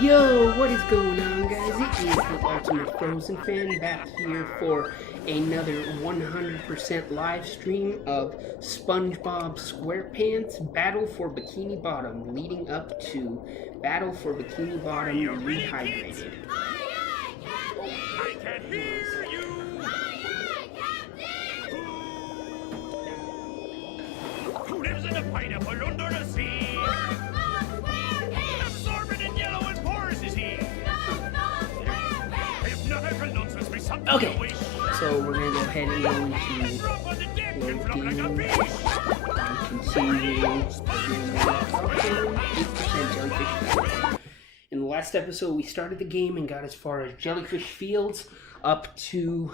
Yo, what is going on, guys? It is the Ultimate Frozen Fan back here for another 100% live stream of SpongeBob Squarepants Battle for Bikini Bottom, leading up to Battle for Bikini Bottom Rehydrated. I can hear you! Who lives in a pineapple under the sea? Absorbent and yellow and porous is he? If not, I will nonsense me something. Okay, so we're gonna go ahead and go into load game, continue, 8% jellyfish. In the last episode, we started the game and got as far as Jellyfish Fields up to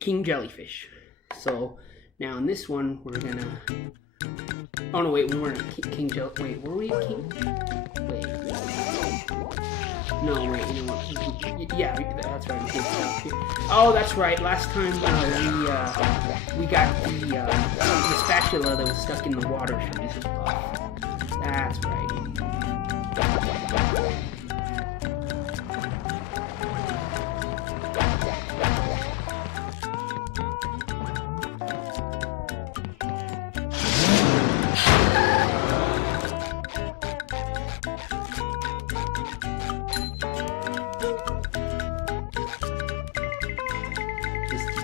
King Jellyfish. So now in this one, we're gonna. Oh no, wait, we weren't King Jellyfish. Wait, were we at King? Wait. No, wait, you know what? Yeah, that's right. Oh, that's right. Last time we got the spatula that was stuck in the water. That's right.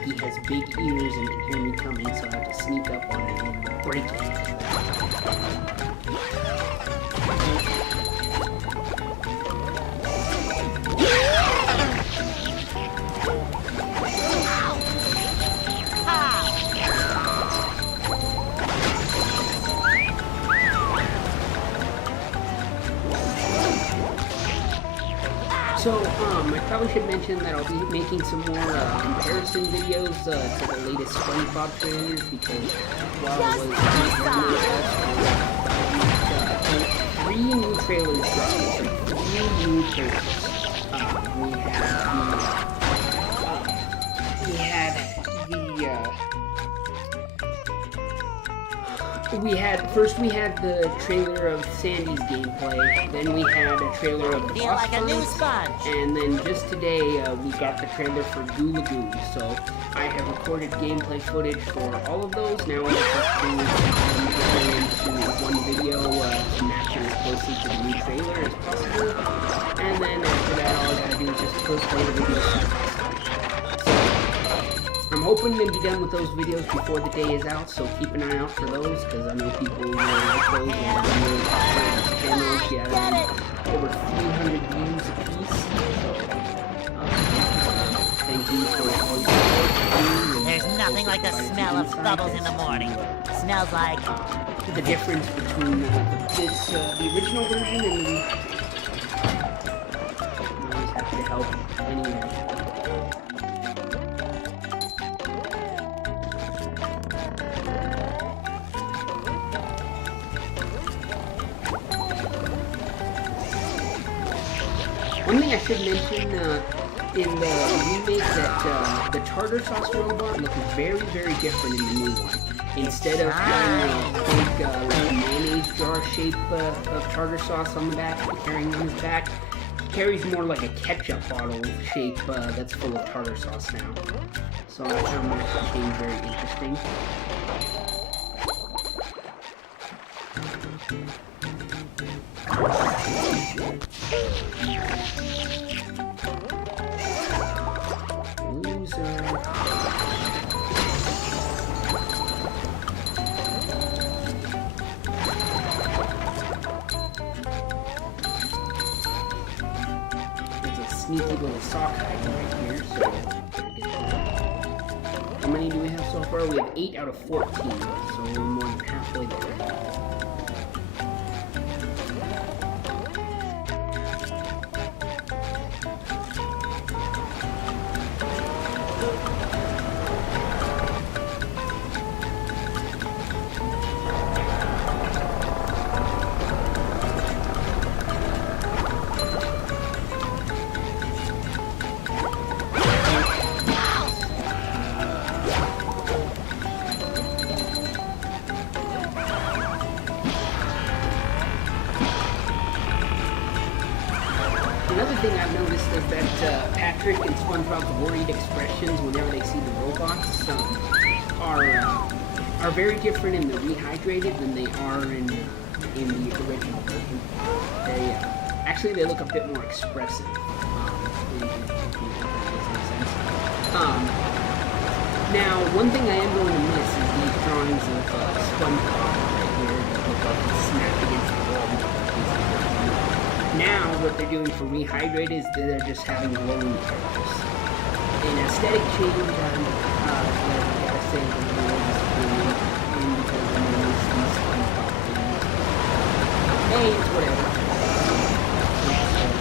He has big ears and can hear me coming, so I have to sneak up on him and break it. So, I probably should mention that I'll be making some more comparison videos to the latest SpongeBob trailers, because while I was three new trailers dropped. Three new trailers. First we had the trailer of Sandy's gameplay, then we had a trailer of the boss fight, and then just today we got the trailer for Goo Lagoon. So I have recorded gameplay footage for all of those. Now what I have to do is into one video to match it as closely to the new trailer as possible, and then after that all I gotta do is just play the video. I'm hoping to be done with those videos before the day is out, so keep an eye out for those, because I know people really like those, and they're really popular on the channel, gathering over 300 views apiece. So, thank you for all your support. There's nothing like the smell of bubbles in the morning. Smells like... the difference between the original version and the... I'm always happy to help anyway. One thing I should mention, in the remake, that the tartar sauce robot looks very, very different in the new one. Instead of having a big mayonnaise jar shape of tartar sauce on the back, carrying on his back, he carries more like a ketchup bottle shape that's full of tartar sauce now. So I found that change very interesting. There's a sneaky little sock hiding right here, so better get that. How many do we have so far? We have 8 out of 14, so we're more than halfway there. Another thing I've noticed is that Patrick and SpongeBob's worried expressions whenever they see the robots are very different in the rehydrated than they are in the original version. They actually they look a bit more expressive. Now, one thing I am going to miss is these drawings of SpongeBob right here that look like he's smacked against the wall. Now, what they're doing for rehydrate is they're just having glowing characters. An aesthetic change on I gotta say the more disappointing because I'm going to miss these SpongeBob things. Hey, it's whatever.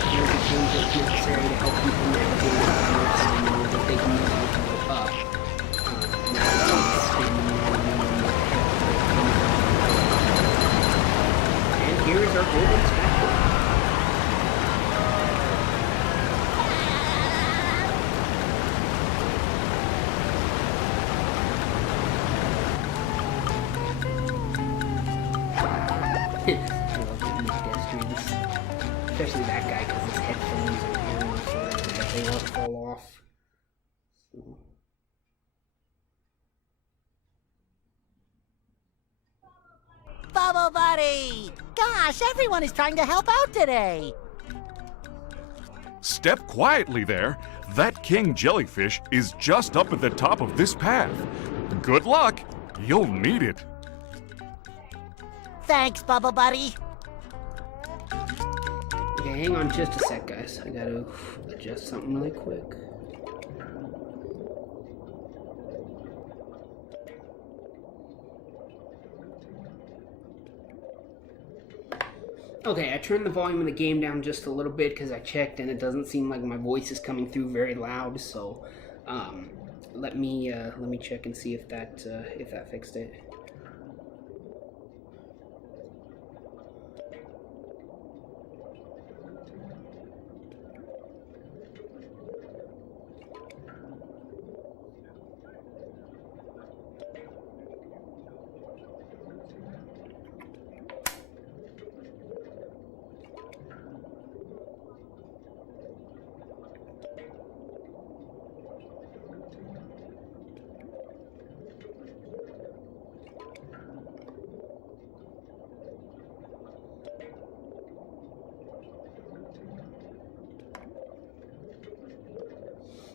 There's a change that's necessary to help people navigate the course and know that they can use it to go up. And here is our golden spatula. I love getting these pedestrians. Especially that guy because his headphones are here so that they won't fall off. Bubble Buddy! Gosh, everyone is trying to help out today. Step quietly there. That king jellyfish is just up at the top of this path. Good luck. You'll need it. Thanks, Bubble Buddy. Okay, hang on just a sec, guys. I gotta adjust something really quick. Okay, I turned the volume of the game down just a little bit because I checked and it doesn't seem like my voice is coming through very loud. So, let me check and see if that fixed it.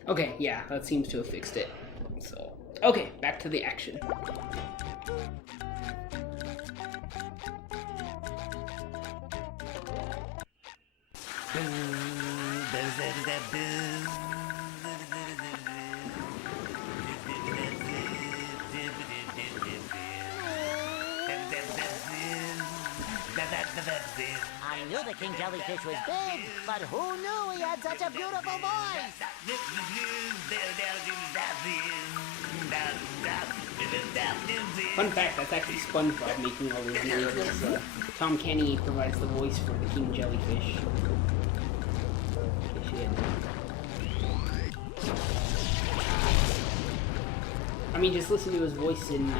Okay, yeah, that seems to have fixed it. So, okay, back to the action. I knew the king jellyfish was big, but who knew he had such a beautiful voice? Fun fact, that's actually SpongeBob making all those noises. Tom Kenny provides the voice for the king jellyfish. I mean, just listen to his voice in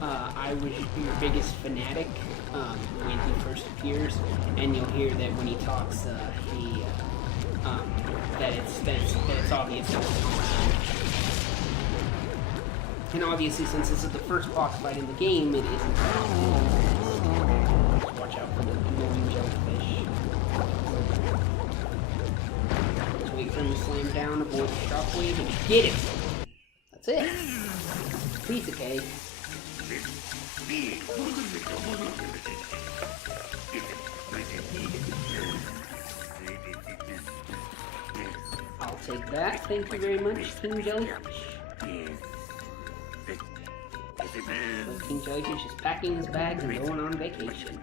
I Was Your Biggest Fanatic when he first appears, and you'll hear that when he talks, that it's obvious that it's Tom. And obviously, since this is the first boss fight in the game, it isn't. Just watch out for the glowing jellyfish. Just wait for him to slam down, avoid the shockwave, and get him! That's it. Piece of cake. I'll take that. Thank you very much, King Jellyfish. But King Jellyfish is packing his bags and going on vacation.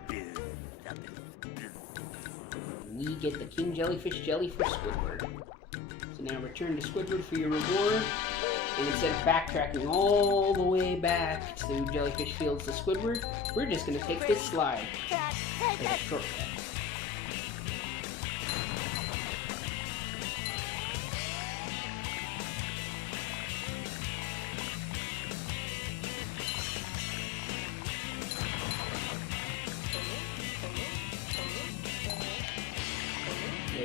We get the King Jellyfish jelly for Squidward. So now return to Squidward for your reward. And instead of backtracking all the way back to Jellyfish Fields to Squidward, we're just going to take this slide as a shortcut.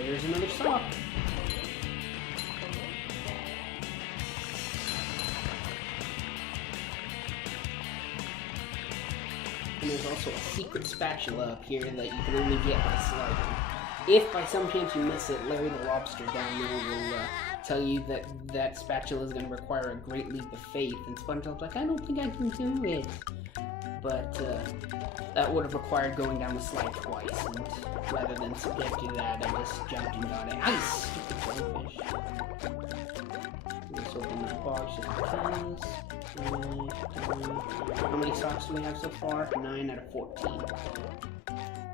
there's another sock. And there's also a secret spatula up here that you can only get by sliding. If by some chance you miss it, Larry the Lobster down there will tell you that that spatula is going to require a great leap of faith. And SpongeBob's like, I don't think I can do it. But that would have required going down the slide twice. And rather than subject to that, I just jumped and got it. Ice! Stupid jellyfish. Let's open this box just because. How many socks do we have so far? 9 out of 14.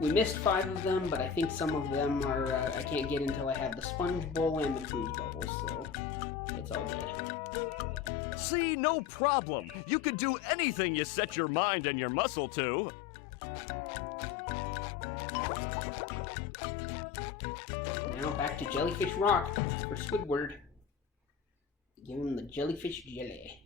We missed 5 of them, but I think some of them are I can't get until I have the sponge bowl and the cruise bubbles, so it's all good. See, no problem. You can do anything you set your mind and your muscle to. Now back to Jellyfish Rock for Squidward. Give him the jellyfish jelly.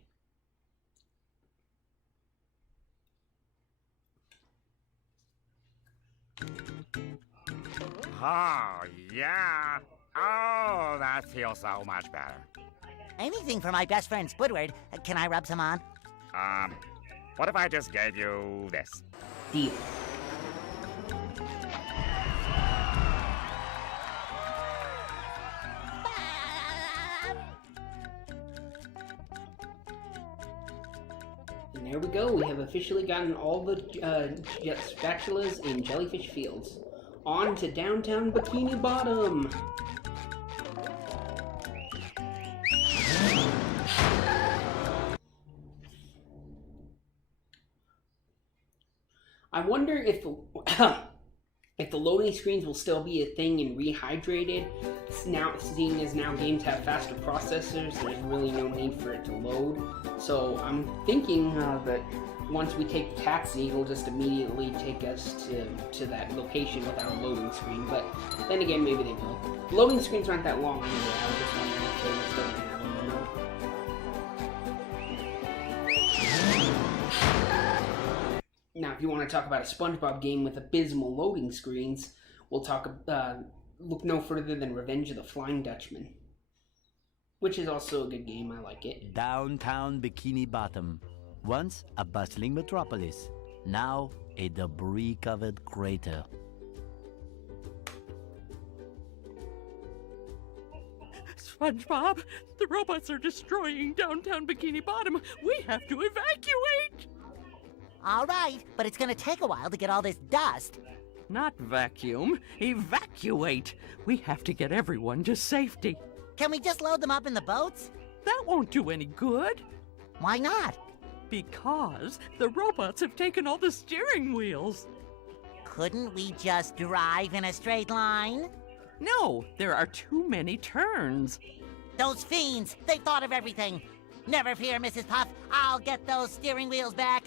Oh, yeah. Oh, that feels so much better. Anything for my best friend Squidward. Can I rub some on? What if I just gave you this? Deal. And there we go. We have officially gotten all the spatulas in Jellyfish Fields. On to downtown Bikini Bottom. I wonder if the loading screens will still be a thing in Rehydrated. Now, seeing as now games have faster processors, there's really no need for it to load. So I'm thinking that once we take the taxi, it'll just immediately take us to that location without a loading screen. But then again, maybe they will. Loading screens aren't that long anyway. I was just wondering if they were still going to have them or not. Now, if you want to talk about a SpongeBob game with abysmal loading screens, we'll look no further than Revenge of the Flying Dutchman, which is also a good game. I like it. Downtown Bikini Bottom. Once a bustling metropolis, now a debris-covered crater. SpongeBob, the robots are destroying downtown Bikini Bottom. We have to evacuate! All right, but it's gonna take a while to get all this dust. Not vacuum, evacuate. We have to get everyone to safety. Can we just load them up in the boats? That won't do any good. Why not? Because the robots have taken all the steering wheels. Couldn't we just drive in a straight line? No, there are too many turns. Those fiends, they thought of everything. Never fear, Mrs. Puff. I'll get those steering wheels back.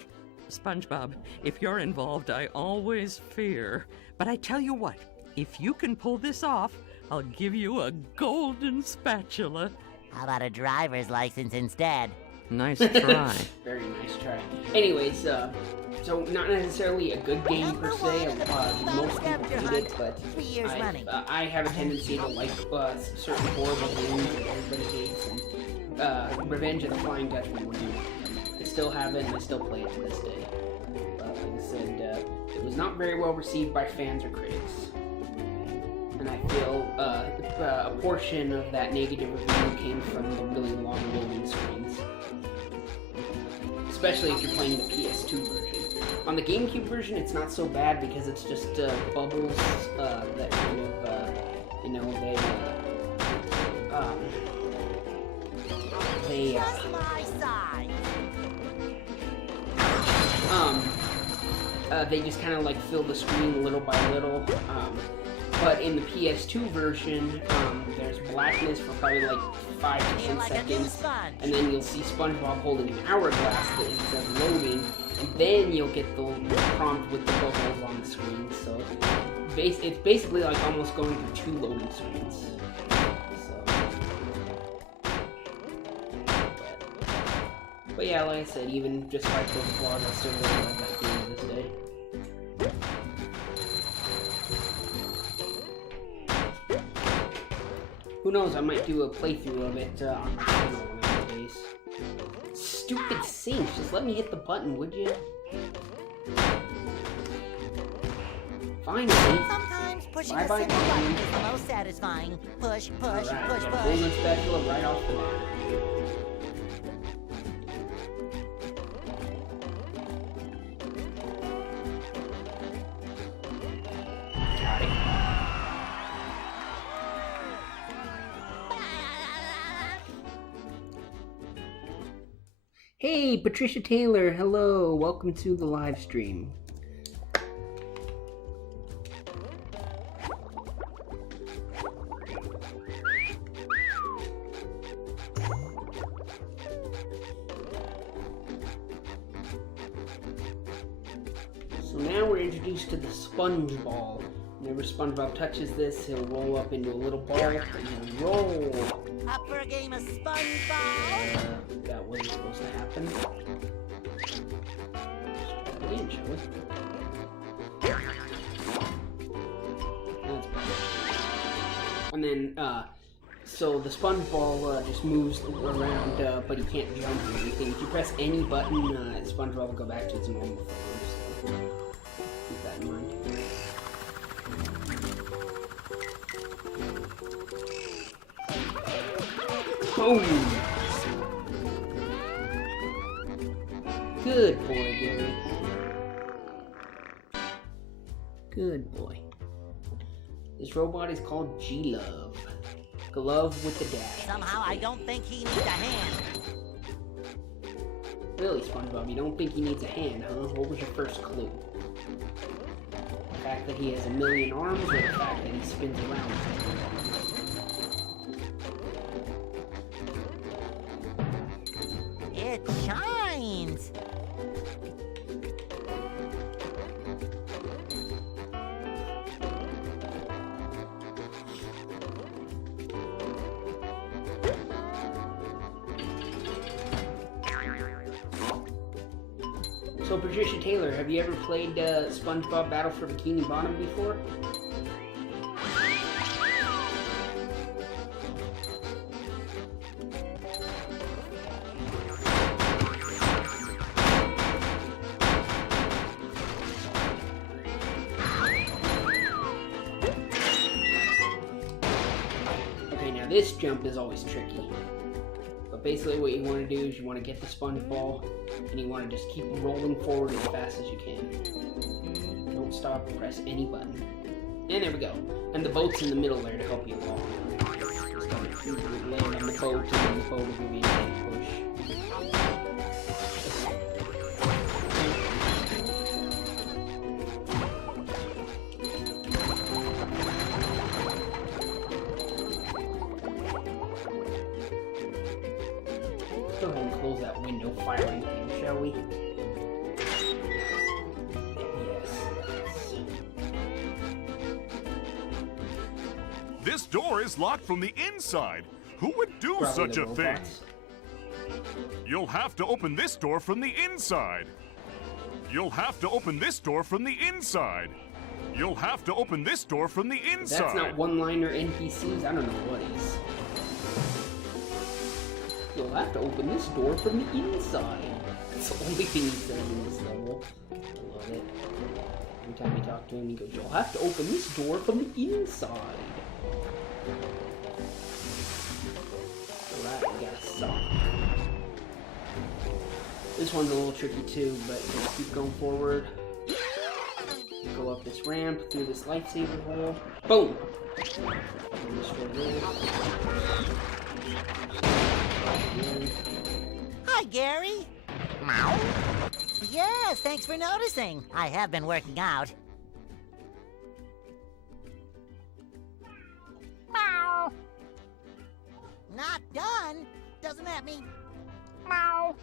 SpongeBob, if you're involved, I always fear. But I tell you what, if you can pull this off, I'll give you a golden spatula. How about a driver's license instead? Nice try. Very nice try. Anyways, so not necessarily a good game per se. Most people hate it, but 3 years running. I have a tendency to like certain horrible games that everybody hates, and Revenge of the Flying Dutchman would be one of them. I still have it, and I still play it to this day. But like I said, it was not very well received by fans or critics. And I feel a portion of that negative review came from the really long loading screens. Especially if you're playing the PS2 version. On the GameCube version, it's not so bad because it's just bubbles that kind of, Just my size. They just kind of like fill the screen little by little. But in the PS2 version, there's blackness for probably like 5 to 10 seconds, and then you'll see SpongeBob holding an hourglass that says loading, and then you'll get the prompt with the bubbles on the screen. So it's basically like almost going through 2 loading screens. But yeah, like I said, even just like those vlogs, I still really love that game to this day. Who knows, I might do a playthrough of it on the channel one of these days. Stupid sinks, just let me hit the button, would you? Finally. Sometimes pushing a Bye-bye, single button Bikini. is the most satisfying. Push, push, Alright, push, got push. golden spatula right off the bat. Got it. Hey, Patricia Taylor, hello, welcome to the live stream. So now we're introduced to the sponge ball. Whenever SpongeBob touches this, he'll roll up into a little ball and he'll roll. Up for a game of SpongeBob? That wasn't supposed to happen. Again, shall we? That's better. And then, so the sponge ball just moves around, but he can't jump or anything. If you press any button, SpongeBob will go back to its normal form. So keep that in mind. Boom! Good boy, Gary. Good boy. This robot is called G-Love. Glove with the dash. Somehow I don't think he needs a hand. Really, SpongeBob, you don't think he needs a hand, huh? What was your first clue? The fact that he has a million arms, or the fact that he spins around? It shines. So, Patricia Taylor, have you ever played SpongeBob Battle for Bikini Bottom before? Okay, now this jump is always tricky. But basically what you want to do is you want to get the sponge ball, and you want to just keep rolling forward as fast as you can. Don't stop, press any button. And there we go. And the boat's in the middle there to help you along. Just gotta land on the boat, and then the boat will give you a push. Go ahead and close that window firing thing, shall we? Yes. This door is locked from the inside. Who would do Probably such the a thing? robots. You'll have to open this door from the inside. You'll have to open this door from the inside. You'll have to open this door from the inside. That's not one-liner NPCs. I don't know what is. You'll have to open this door from the inside. That's the only thing he says in this level. I love it. Every time you talk to him, he goes, "You'll have to open this door from the inside." Alright, we got a sock. This one's a little tricky too, but just keep going forward. Go up this ramp, through this lifesaver hole. Boom! And destroy this. Hi, Gary. Meow. Yes, thanks for noticing. I have been working out. Meow. Not done? Doesn't that mean... Meow.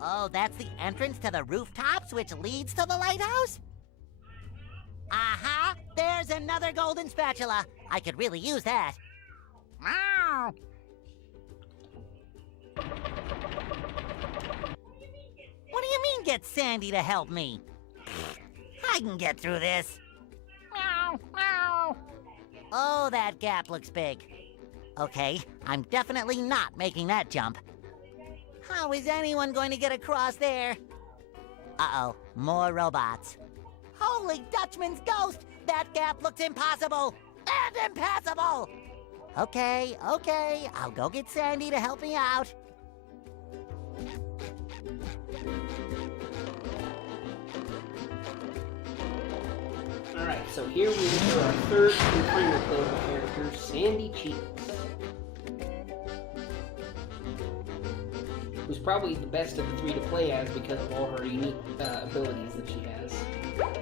Oh, that's the entrance to the rooftops, which leads to the lighthouse? Aha! There's another golden spatula. I could really use that. Meow. What do you mean, get Sandy to help me? I can get through this. Meow, meow. Oh, that gap looks big. Okay, I'm definitely not making that jump. How is anyone going to get across there? Uh-oh, more robots. Holy Dutchman's ghost! That gap looks impossible! And impassable! Okay, I'll go get Sandy to help me out. Alright, so here we enter our third and final playable character, Sandy Cheeks. Who's probably the best of the three to play as because of all her unique abilities that she has.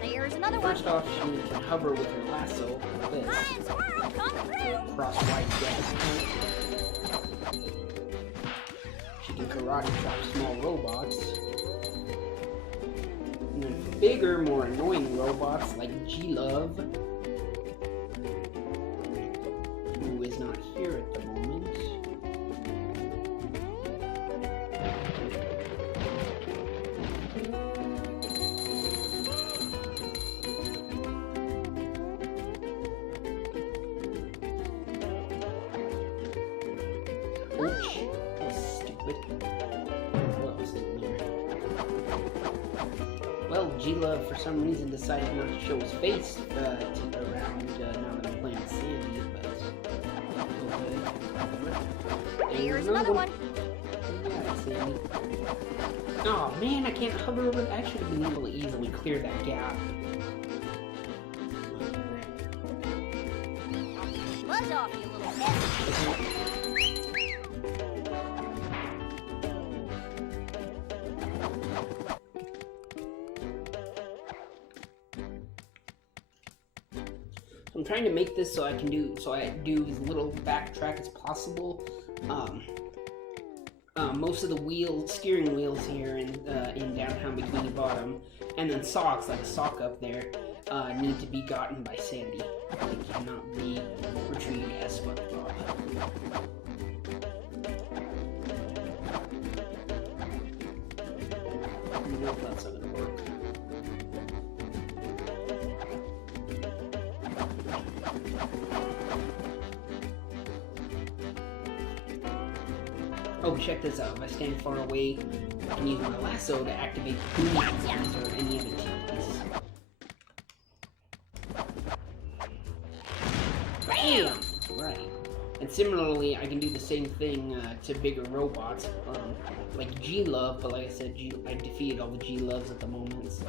There's another one. First off, she can hover with her lasso like this. Hi, squirrel, come through. Cross wide gap. She can karate chop small robots. And then for bigger, more annoying robots like G-Love, who is not here at the moment. Ouch, that was stupid. What was in there? Well, G-Love for some reason decided not to show his face around now that I'm playing Sandy, but okay. Here's another one. Yeah, Sandy. Oh man, I can't hover over. I should have been able to easily clear that gap. Buzz off, you little pest. I'm trying to make this so I do as little backtrack as possible. Most of the steering wheels here in downtown Bikini Bottom, and then socks, like a sock up there, need to be gotten by Sandy. They cannot be retrieved as SpongeBob. Nope, that's not gonna work. Oh, check this out. If I stand far away, I can use my lasso to activate the boom or any other keys. Bam! Right. And similarly, I can do the same thing to bigger robots, like G-Love, but like I said, I defeated all the G-Loves at the moment, so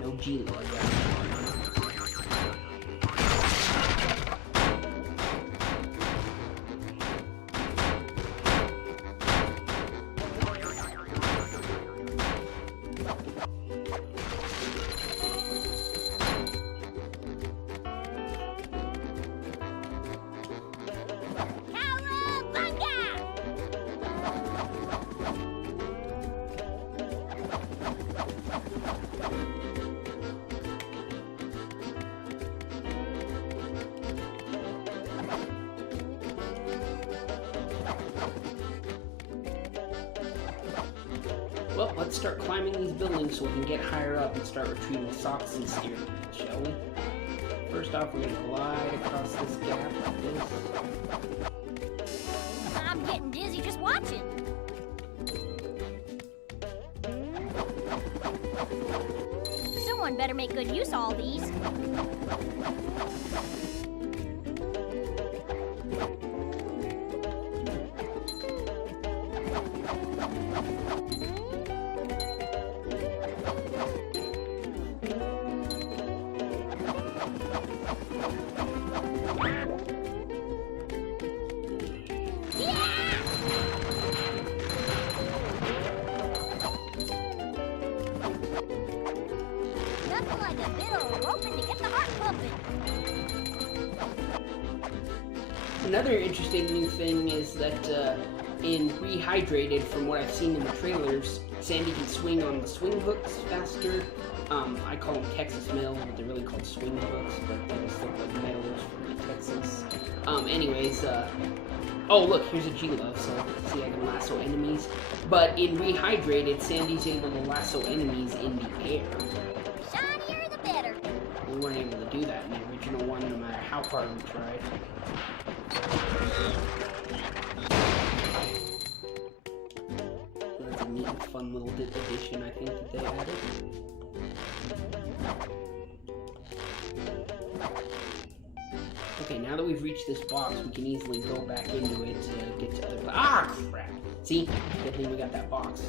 no G-Love. Well, let's start climbing these buildings so we can get higher up and start retrieving socks and steering wheels, shall we? First off, we're going to glide across this gap like this. I'm getting dizzy just watching. Someone better make good use of all these. Nothing like a bit of roping to get the heart pumping. Another interesting new thing is that in Rehydrated, from what I've seen in the trailers, Sandy can swing on the swing hooks faster. I call them Texas Mills, but they're really called swing hooks, but they just look like metals from Texas. Anyways, oh look, here's a G-Love, so see I can lasso enemies. But in Rehydrated, Sandy's able to lasso enemies in the air. Shinier the better. We weren't able to do that in the original one, no matter how hard we tried. So that's a neat and fun little addition, I think, that they added. Okay, now that we've reached this box, we can easily go back into it to get to other... Ah, crap! See? Good thing we got that box.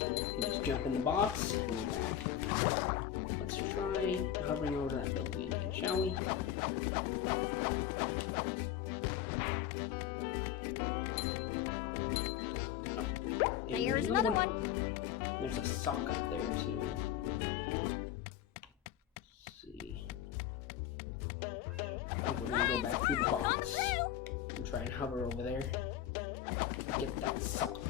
You just jump in the box and go back. Let's try hovering over that building again, shall we? There's another one. There's a sock up there, too. We're gonna go back through the box and try and hover over there. Get that sock.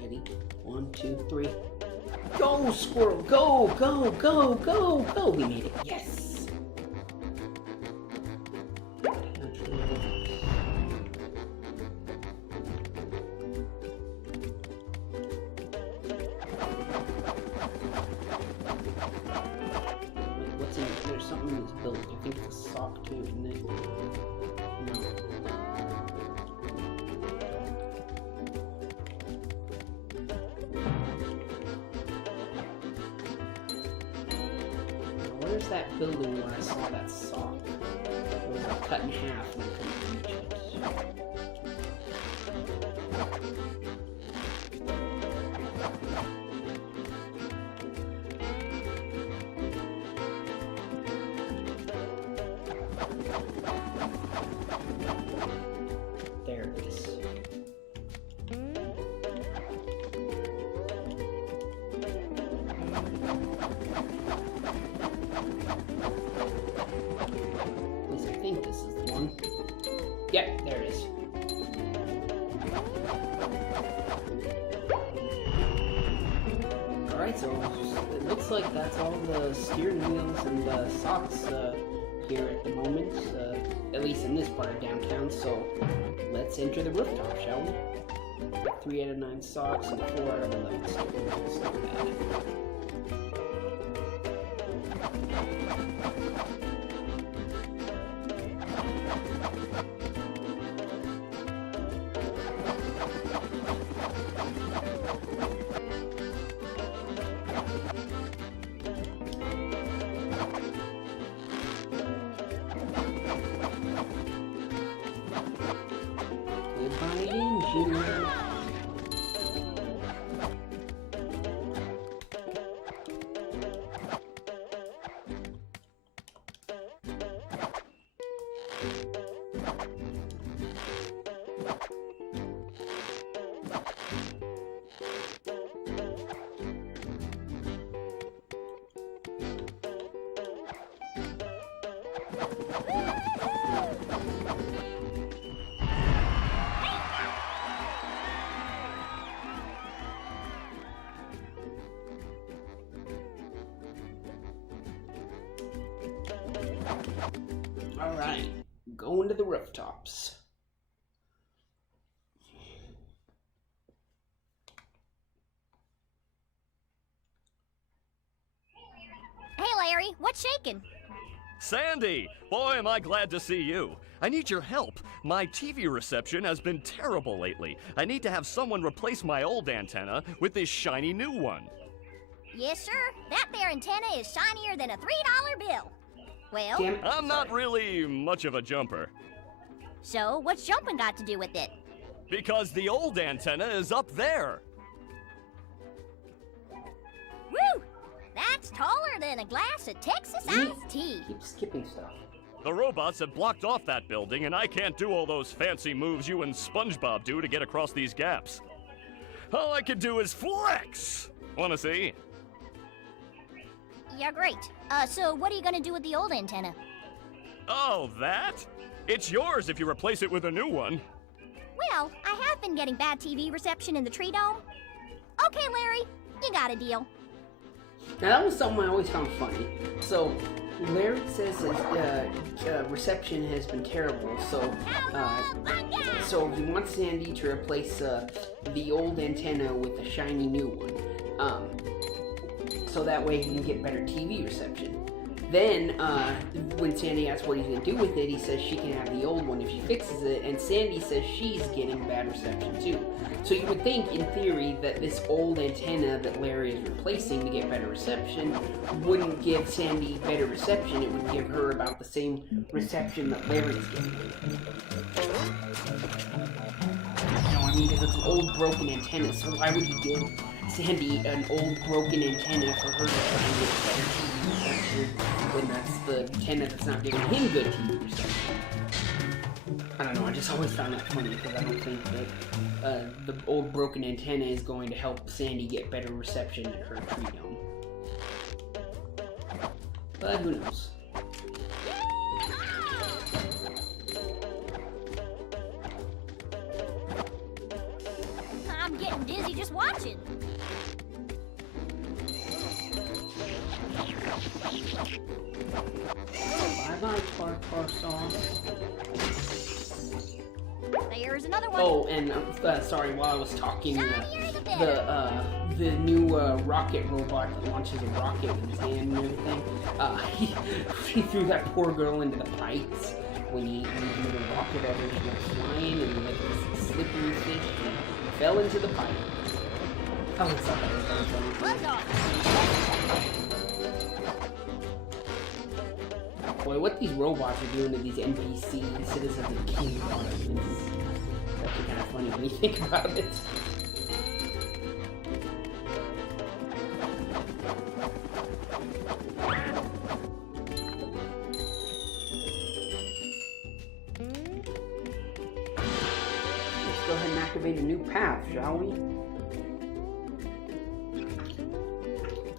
Ready? 1, 2, 3. Go, squirrel! Go, go, go, go, go! We made it. Yes! There's something in this building. I think it's a sock too, isn't it? No. Where's that building where I saw that sock? It was like cut in half and I couldn't reach it. There it is. At least I think this is the one. Yep, there it is. Alright, so it looks like that's all the steering wheels and the socks here at the moment, at least in this part of downtown, so let's enter the rooftop, shall we? 3 out of 9 socks and 4 out of 11 steering wheels. Not bad. Goodbye, engine. Alright, going to the rooftops. Hey, Larry, what's shaking? Sandy! Boy, am I glad to see you. I need your help. My TV reception has been terrible lately. I need to have someone replace my old antenna with this shiny new one. Yes, sir. That there antenna is shinier than a $3 bill. Well, Damn it. I'm not really much of a jumper, so what's jumping got to do with it? because the old antenna is up there. Woo! That's taller than a glass of Texas iced tea. Keep skipping stuff. The robots have blocked off that building, and I can't do all those fancy moves you and SpongeBob do to get across these gaps. All I can do is flex! Wanna see? Yeah, great. So what are you gonna do with the old antenna? Oh, that? It's yours if you replace it with a new one. Well, I have been getting bad TV reception in the tree dome. Okay, Larry, you got a deal. Now that was something I always found funny. So, Larry says that reception has been terrible, so so he wants Sandy to replace the old antenna with a shiny new one. So that way he can get better TV reception. Then, when Sandy asks what he's going to do with it, he says she can have the old one if she fixes it, and Sandy says she's getting bad reception too. So you would think, in theory, that this old antenna that Larry is replacing to get better reception wouldn't give Sandy better reception, it would give her about the same reception that Larry's getting. You know, I mean, it's an old broken antenna, so why would you give Sandy an old broken antenna for her to try and get better TV reception when that's the antenna that's not giving him good TV reception? I don't know, I just always found that funny because I don't think that the old broken antenna is going to help Sandy get better reception at her tree dome. But who knows? I'm getting dizzy just watching. Bye-bye, tartar sauce. There's another one. Oh, and sorry, while I was talking, Shinier the better. the new rocket robot that launches a rocket with his hand and everything, he threw that poor girl into the pipes when he threw the rocket at her. She went flying and like this slippery fish and fell into the pipe. Oh, it's not that funny. Buzz off. Boy, what these robots are doing to these NPC citizens of Bikini Bottom is actually kind of funny when you think about it. Let's go ahead and activate a new path, shall we?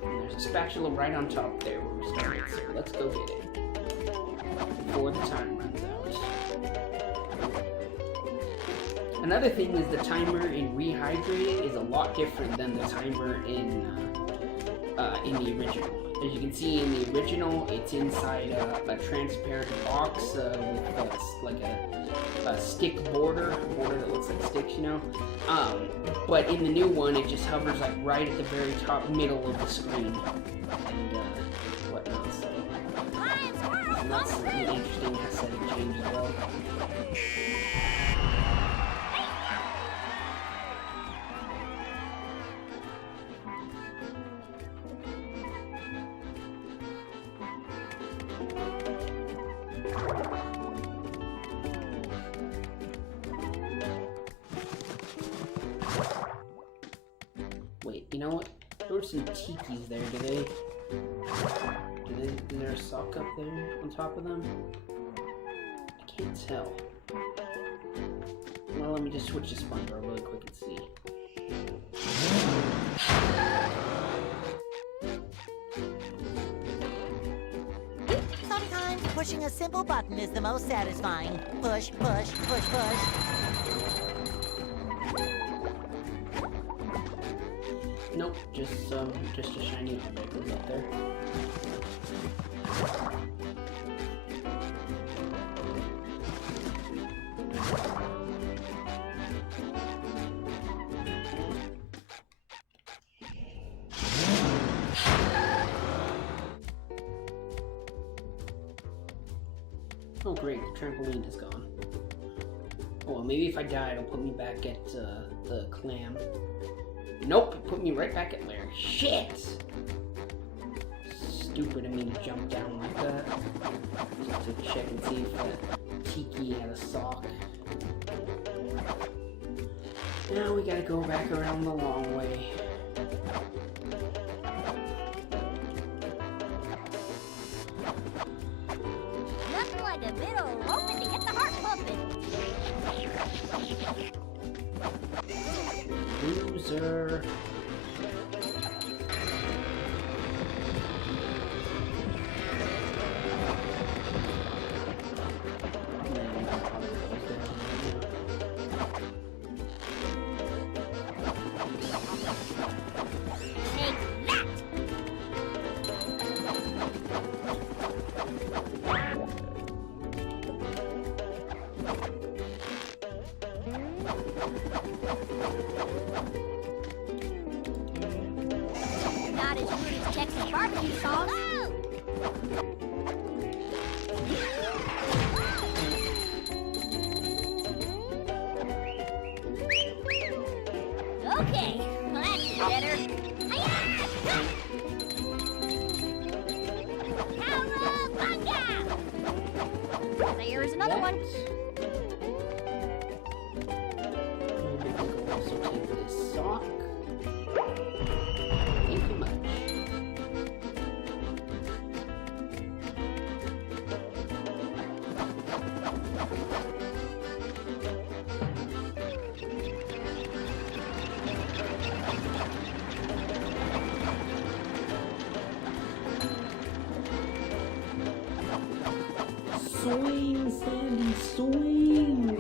And there's a spatula right on top there where we started, so let's go get it before the time runs out. Another thing is the timer in Rehydrated is a lot different than the timer in the original. As you can see in the original, it's inside a transparent box with like a stick border that looks like sticks, you know. But in the new one, it just hovers like right at the very top middle of the screen and whatnot. So. And that's an interesting aesthetic change as well. Wait, you know what? There were some tikis there, Is there a sock up there on top of them? I can't tell. Well, let me just switch to SpongeBob really quick and see. Sometimes pushing a simple button is the most satisfying. Push, push, push, push. Nope, just a shiny object was up there. Oh great, the trampoline is gone. Oh well, maybe if I die it'll put me back at the clam. Nope, it put me right back at Larry. Shit! Stupid of me to jump down like that. Just to check and see if that Tiki had a sock. Now we gotta go back around the long way. Nothing like a bit of roping to get the heart pumping. Loser. Take that! Not as good as Texas barbecue sauce. Okay, well, that's better. Cowabunga! There's another one. Also take this sock. Thank you much. Swing, Sandy, swing!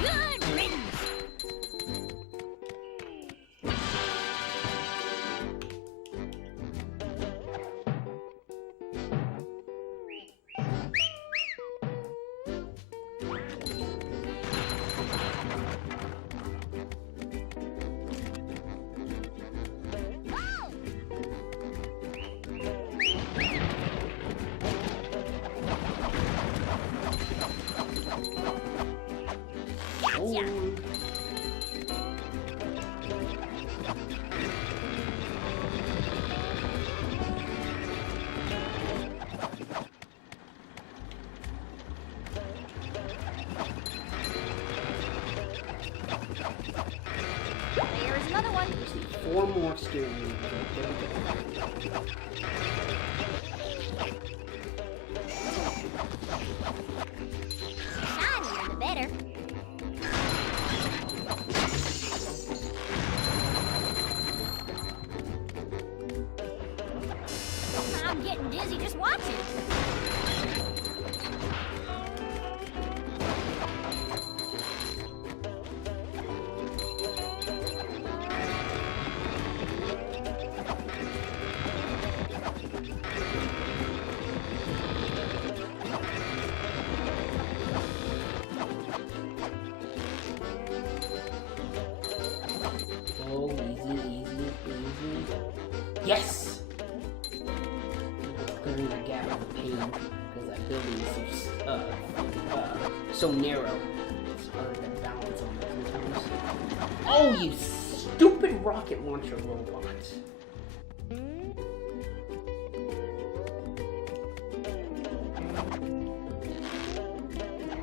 Good riddance. Gotcha. There's another one. 4 more steering wheels. Shinier the better. I'm getting dizzy just watching. Oh, easy, easy, easy. Yes! Clearing that gap of pain because that building is so narrow. It's hard to balance on it sometimes. Oh, you stupid rocket launcher robot!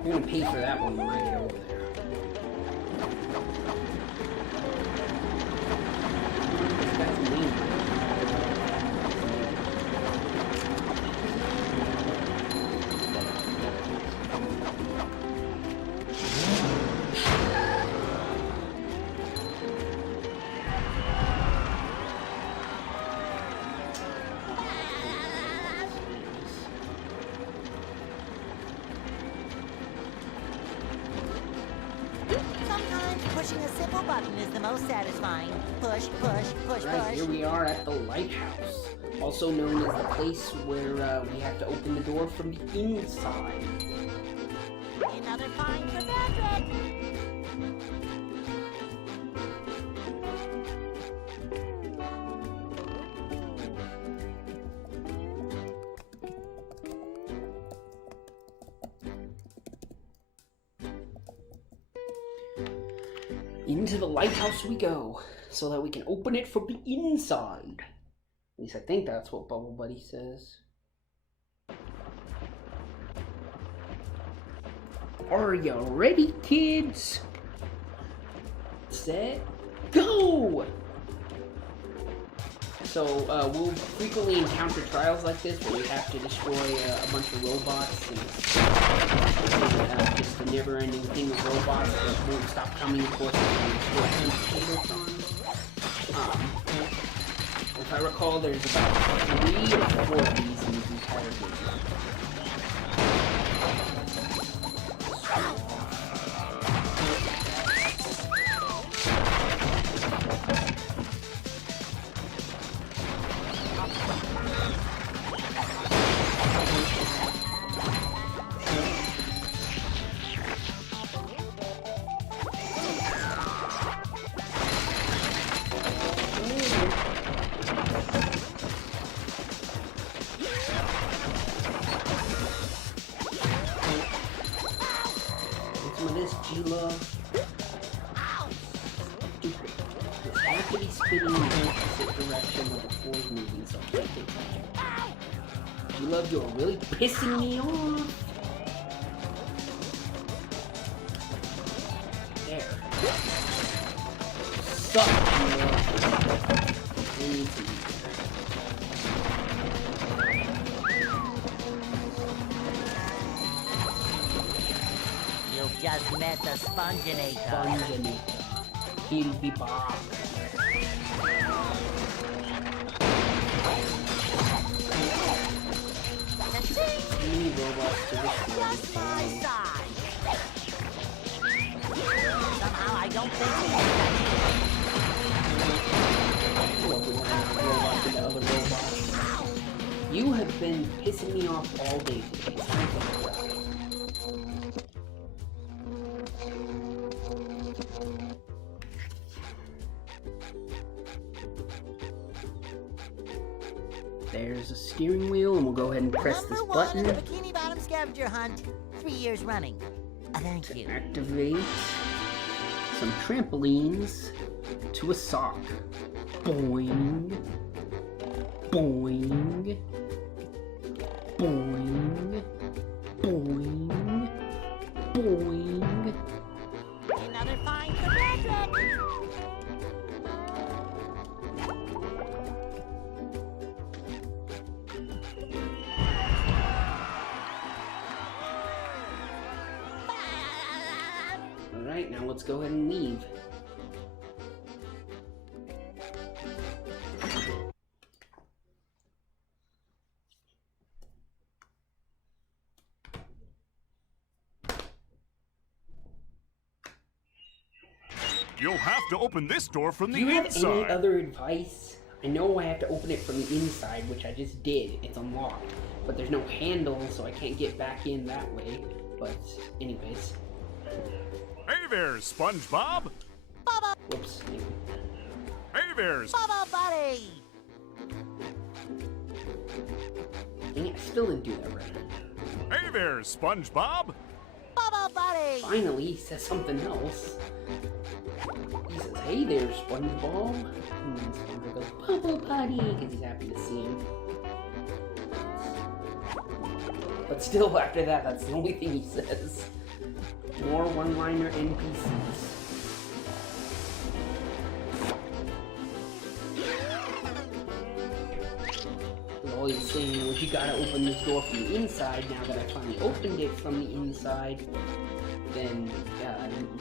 You're gonna pay for that one when I get over there. That's mean. Sometimes pushing a simple button is the most satisfying. Push, push, push, Right, push. here we are at the lighthouse, also known as the place where we have to open the door from the inside. Another find for Patrick. Into the lighthouse we go, so that we can open it from the inside. At least I think that's what Bubble Buddy says. Are you ready, kids? Set, go! So, we'll frequently encounter trials like this where we have to destroy a bunch of robots, and just a never-ending thing of robots that won't stop coming, of course, if I recall, there's about 3 or 4 of these in the entire game. opposite direction of the floor's moving, so I can't take that. You love, you're really pissing me off. There. Suck, you need to. You've just met the Sponginator. Sponginator. He'll be back. Mini robots to Just my side. Somehow I don't think You have been pissing me off all day today. It's time to cry. There's a steering wheel, and we'll go ahead and press this Number button. 1 in the Bikini Bottom scavenger hunt. 3 years running. Thank you. Activate some trampolines to a sock. Boing. Boing. Boing. Boing. Boing. Another fine for Patrick. Alright, now let's go ahead and leave. You'll have to open this door from Do the you have inside. any other advice? I know I have to open it from the inside, which I just did. It's unlocked. But there's no handle, so I can't get back in that way. But, anyways. Hey there, SpongeBob. Whoops. Hey there, Bubble Buddy. Dang it, I still didn't do that right. Hey there, SpongeBob. Bubble Buddy. Finally, he says something else. He says, hey there, SpongeBob. And then SpongeBob goes, Bubble Buddy, because he's happy to see him. But still, after that, that's the only thing he says. More one-liner NPCs. All he's saying was, you gotta open this door from the inside. Now that I finally opened it from the inside, then,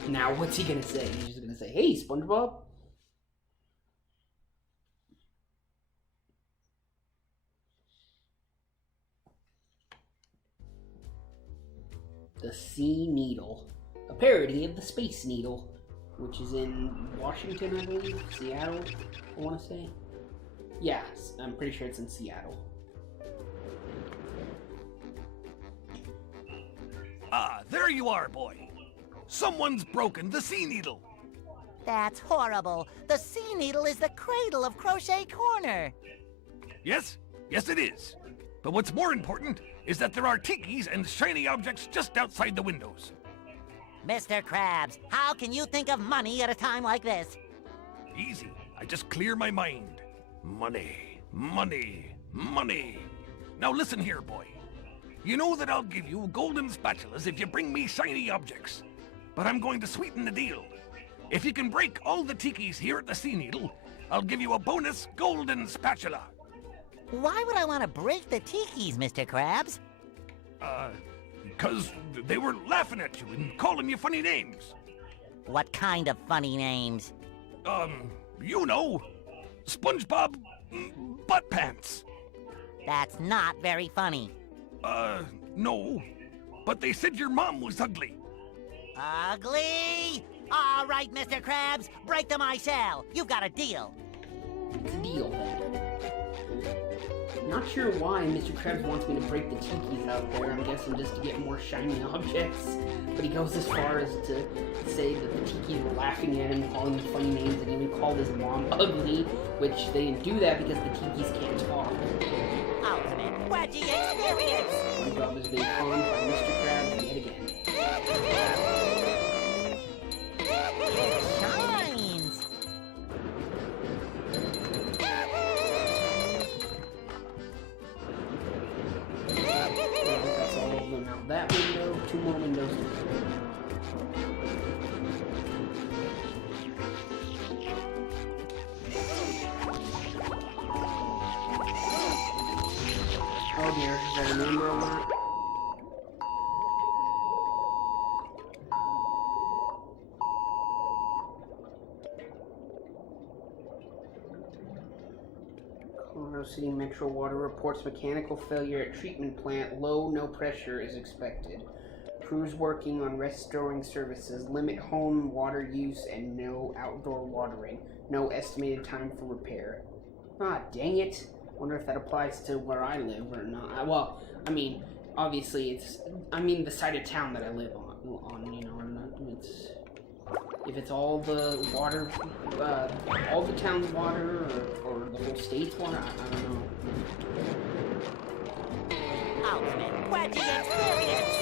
now what's he gonna say? He's just gonna say, hey, SpongeBob? The Sea Needle. A parody of the Space Needle, which is in Washington, I believe? Seattle, I want to say. Yeah, I'm pretty sure it's in Seattle. Ah, there you are, boy. Someone's broken the Sea Needle. That's horrible. The Sea Needle is the cradle of Crochet Corner. Yes, yes it is. But what's more important is that there are tikis and shiny objects just outside the windows. Mr. Krabs, how can you think of money at a time like this? Easy. I just clear my mind. Money, money, money. Now listen here, boy. You know that I'll give you golden spatulas if you bring me shiny objects. But I'm going to sweeten the deal. If you can break all the tikis here at the Sea Needle, I'll give you a bonus golden spatula. Why would I want to break the tikis, Mr. Krabs? Because they were laughing at you and calling you funny names. What kind of funny names? You know, SpongeBob Butt Pants. That's not very funny. No. But they said your mom was ugly. Ugly? All right, Mr. Krabs, break them I shall. You've got a deal. It's a deal, then. Not sure why Mr. Krabs wants me to break the tikis out there. I'm guessing just to get more shiny objects. But he goes as far as to say that the tikis were laughing at him, calling him funny names, and even called his mom ugly, which they didn't do that because the tikis can't talk. Ultimate wedgie experience! SpongeBob is being conned by Mr. Krabs yet again. It shines! closed. Oh dear, is that a number alert? Colorado City Metro Water reports mechanical failure at treatment plant. Low, no pressure is expected. Crews working on restoring services. Limit home water use and no outdoor watering. No estimated time for repair. Ah, dang it. Wonder if that applies to where I live or not. Well, I mean, obviously it's, I mean the side of town that I live on, you know, I'm not, it's, if it's all the water, all the town's water, or the whole state's water, I don't know. Ultimate wedgie experience!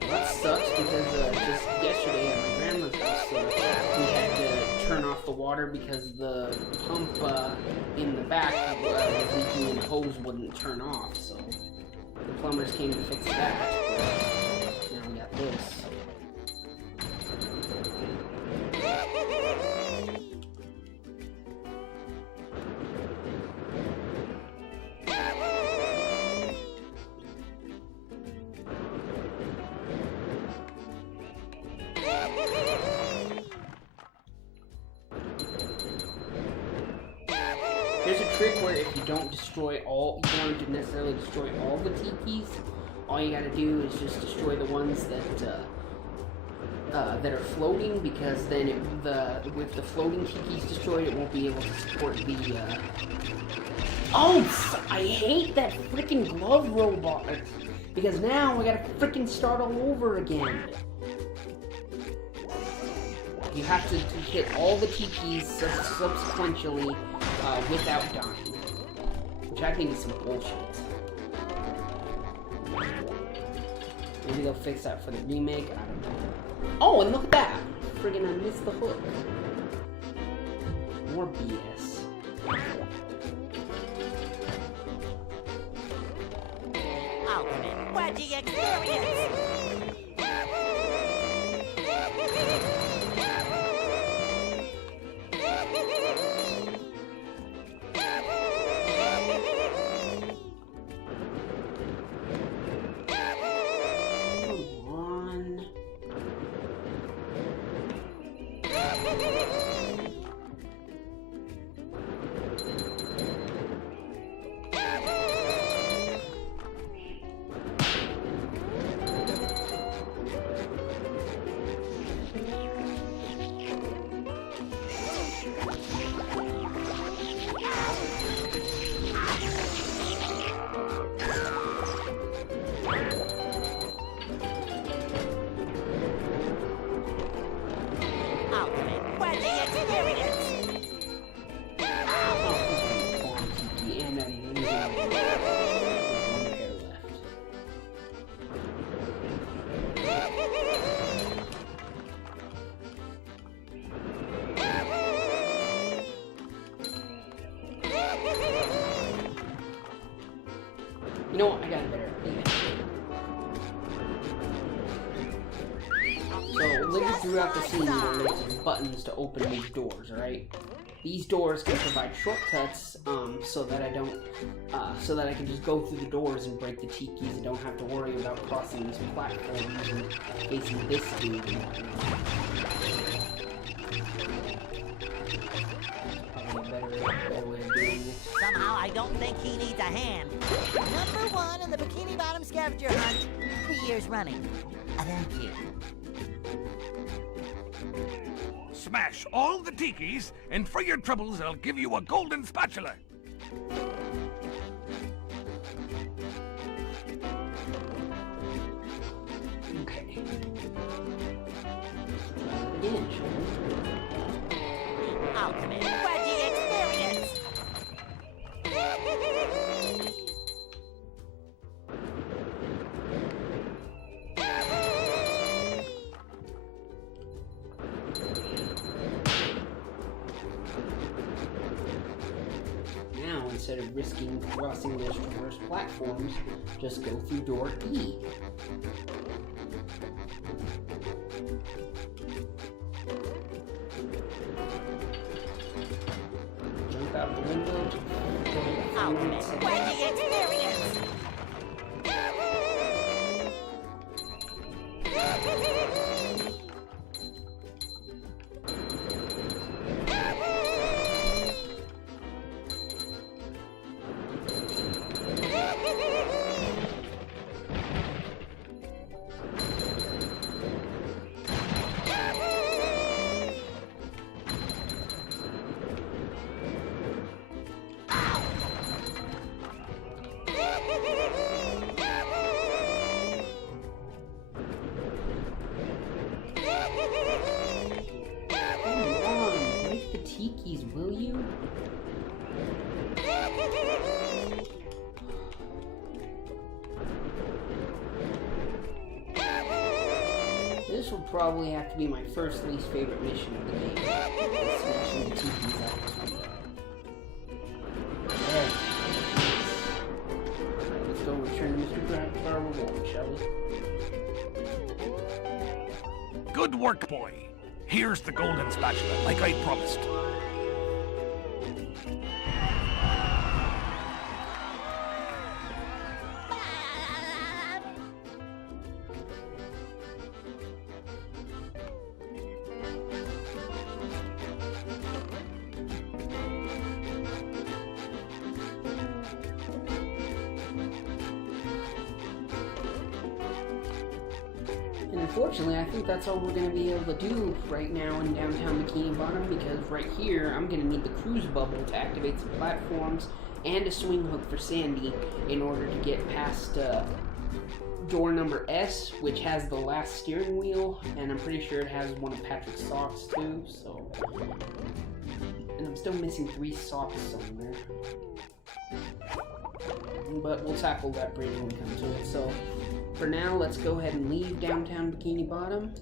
Well, that sucks because just yesterday at my grandma's house, we had to turn off the water because the pump in the back was leaking and the hose wouldn't turn off, so the plumbers came to fix that. Now we got this. There's a trick where if you don't destroy all, you don't want to necessarily destroy all the tikis. All you gotta do is just destroy the ones that that are floating, because then with the floating tikis destroyed, it won't be able to support the. Oh, I hate that freaking glove robot, because now we gotta freaking start all over again. You have to hit all the tikis subsequently without dying, which I think is some bullshit. Maybe they'll fix that for the remake, I don't know. Oh, and look at that! Friggin' I missed the hook. More BS. Ultimate wedgie experience! You know what? I got a better idea. So, living throughout the scene, there's buttons to open these doors, alright? These doors can provide shortcuts, so that I don't, so that I can just go through the doors and break the tikis and don't have to worry about crossing these platforms and facing this dude and whatnot. Probably a better way of doing this. Somehow I don't think he needs a hand. Number 1 in the Bikini Bottom scavenger hunt, 3 years running. Thank you. Smash all the tikis, and for your troubles, I'll give you a golden spatula. Okay. Again, Ultimate wedgie experience! instead of risking crossing those traverse platforms, just go through door E. Jump out the window to Wacky experience! break the tikis, will you? This will probably have to be my first least favorite mission of the game. Smashing the tikis out this window. Alright, let's go return Mr. Grant for our reward, shall we? Good work, boy. Here's the golden spatula, like I promised. And unfortunately, I think that's all we're going to be able to do right now in downtown Bikini Bottom, because right here, I'm going to need the cruise bubble to activate some platforms and a swing hook for Sandy in order to get past door number S, which has the last steering wheel, and I'm pretty sure it has one of Patrick's socks too, so... And I'm still missing 3 socks somewhere. But we'll tackle that bridge when we come to it, so... For now, let's go ahead and leave downtown Bikini Bottom.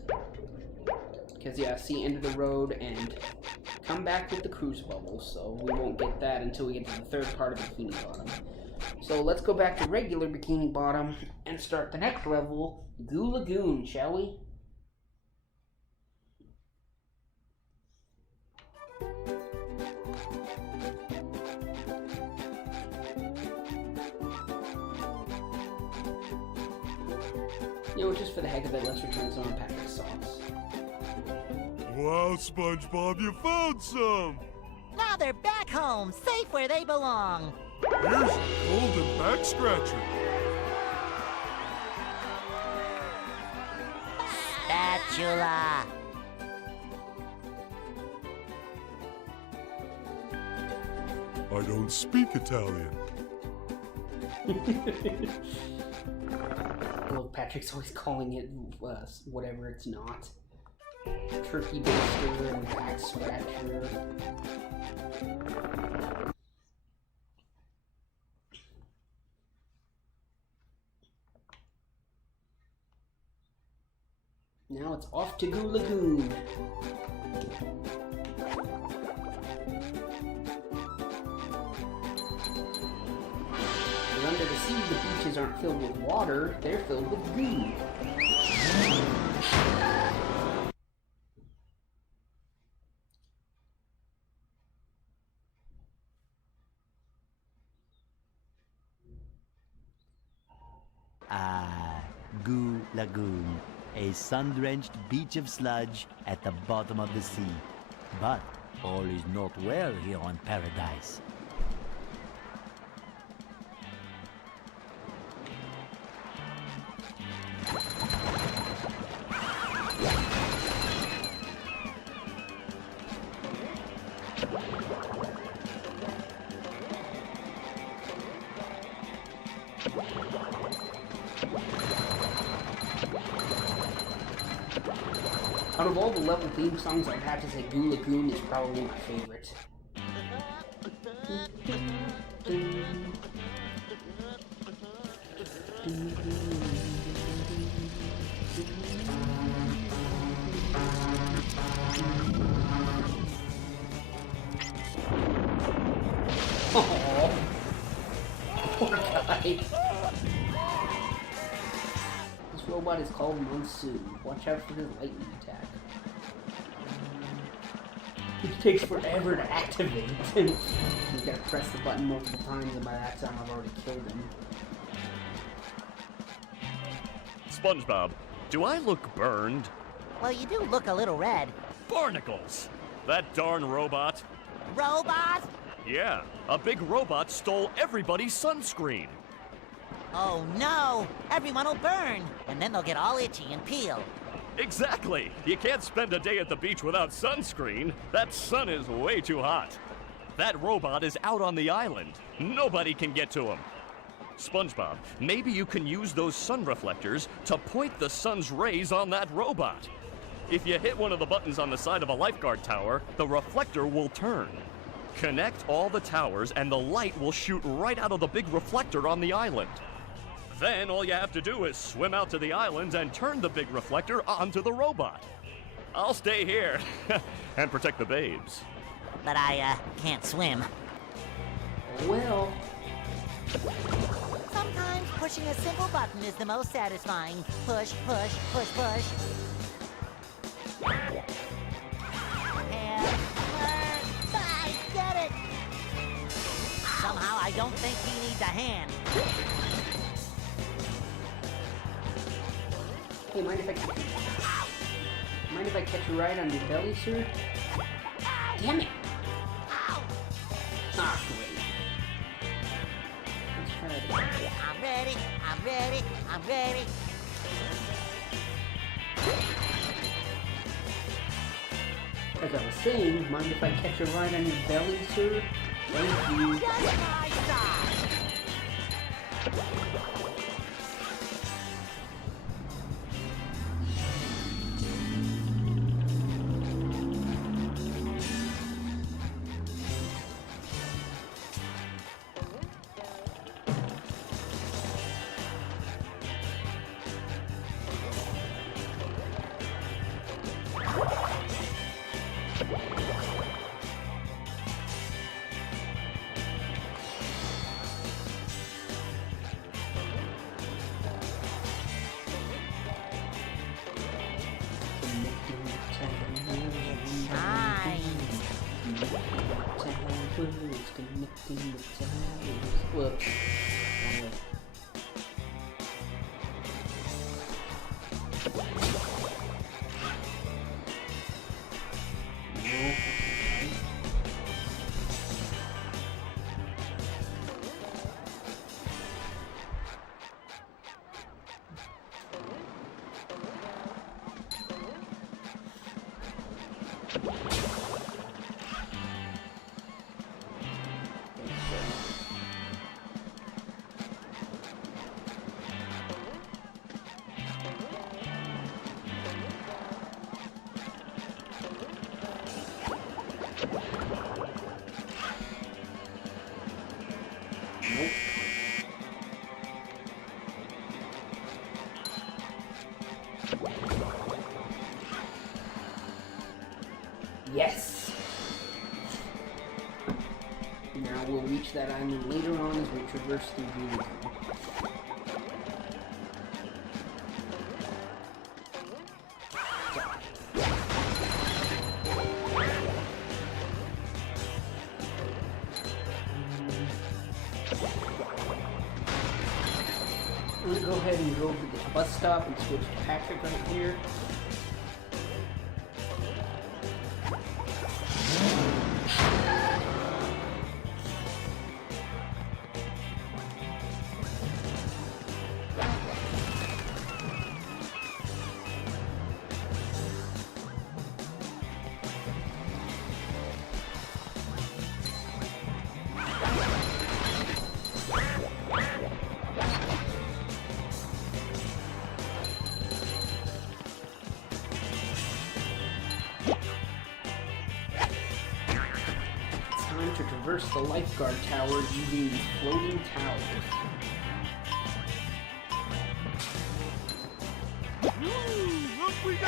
Because, yeah, see, end of the road, and come back with the cruise bubble, so we won't get that until we get to the third part of Bikini Bottom. So let's go back to regular Bikini Bottom and start the next level, Goo Lagoon, shall we? You know, just for the heck of it, let's return some of Patrick's socks. Wow, SpongeBob, you found some! Now they're back home, safe where they belong. Here's a golden back scratcher. Spatula. I don't speak Italian. Well, Patrick's always calling it whatever it's not. Turkey baster and back scratcher. Now it's off to Goo Lagoon. Under the sea, the beaches aren't filled with water, they're filled with goo. Ah, Goo Lagoon, a sun-drenched beach of sludge at the bottom of the sea. But all is not well here on Paradise. Out of all the level theme songs, I'd have to say Goo Lagoon is probably my favorite. Aww. Poor guy. This robot is called Monsoon. Watch out for his lightning attack. It takes forever to activate. You gotta press the button multiple times, and by that time I've already killed him. SpongeBob, do I look burned? Well, you do look a little red. Barnacles! That darn robot. Robot? Yeah, a big robot stole everybody's sunscreen. Oh no! Everyone will burn, and then they'll get all itchy and peel. Exactly! You can't spend a day at the beach without sunscreen. That sun is way too hot. That robot is out on the island. Nobody can get to him. SpongeBob, maybe you can use those sun reflectors to point the sun's rays on that robot. If you hit one of the buttons on the side of a lifeguard tower, the reflector will turn. Connect all the towers and the light will shoot right out of the big reflector on the island. Then all you have to do is swim out to the island and turn the big reflector onto the robot. I'll stay here and protect the babes. But I, can't swim. Well, Sometimes pushing a simple button is the most satisfying. Push, push, push, push. And I get it! Somehow I don't think he needs a hand. hey, mind if I catch a ride on your belly, sir? Damn it! Ah, great. Let's try it again. I'm ready, I'm ready, I'm ready. As I was saying, mind if I catch a ride on your belly, sir? Thank you. Just my side. Connecting the towers. Whoops. Yes! Now we'll reach that island later on as we traverse through Bikini. I'm gonna go ahead and go to the bus stop and switch to Patrick right here. To traverse the lifeguard tower using these floating towers. Up we go!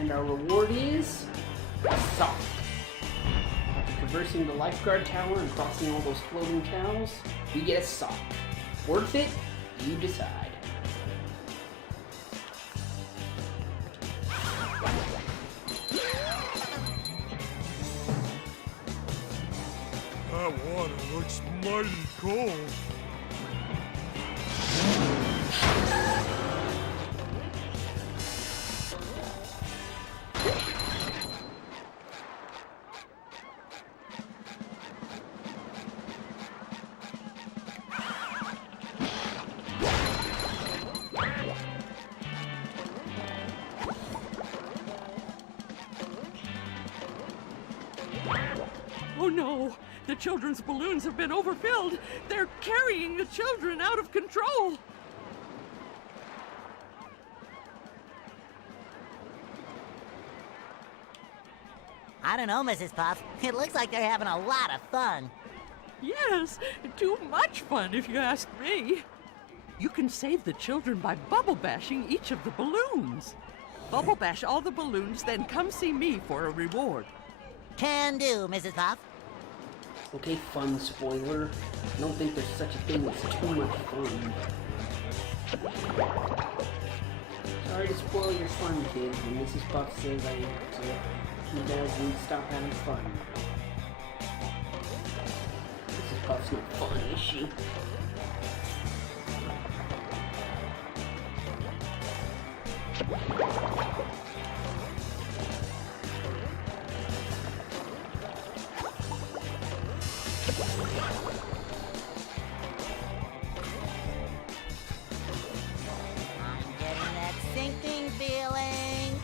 And our reward is a sock. After traversing the lifeguard tower and crossing all those floating cows, we get a sock. Worth it? You decide. That water looks mighty cold. Oh no! The children's balloons have been overfilled! They're carrying the children out of control! I don't know, Mrs. Puff. It looks like they're having a lot of fun. Yes, too much fun if you ask me. You can save the children by bubble bashing each of the balloons. Bubble bash all the balloons, then come see me for a reward. Can do, Mrs. Puff. Okay, fun spoiler. I don't think there's such a thing as too much fun. Sorry to spoil your fun, kids, when Mrs. Puff says I am, so you guys need to stop having fun. Mrs. Puff's not fun, is she? I'm getting that sinking feeling.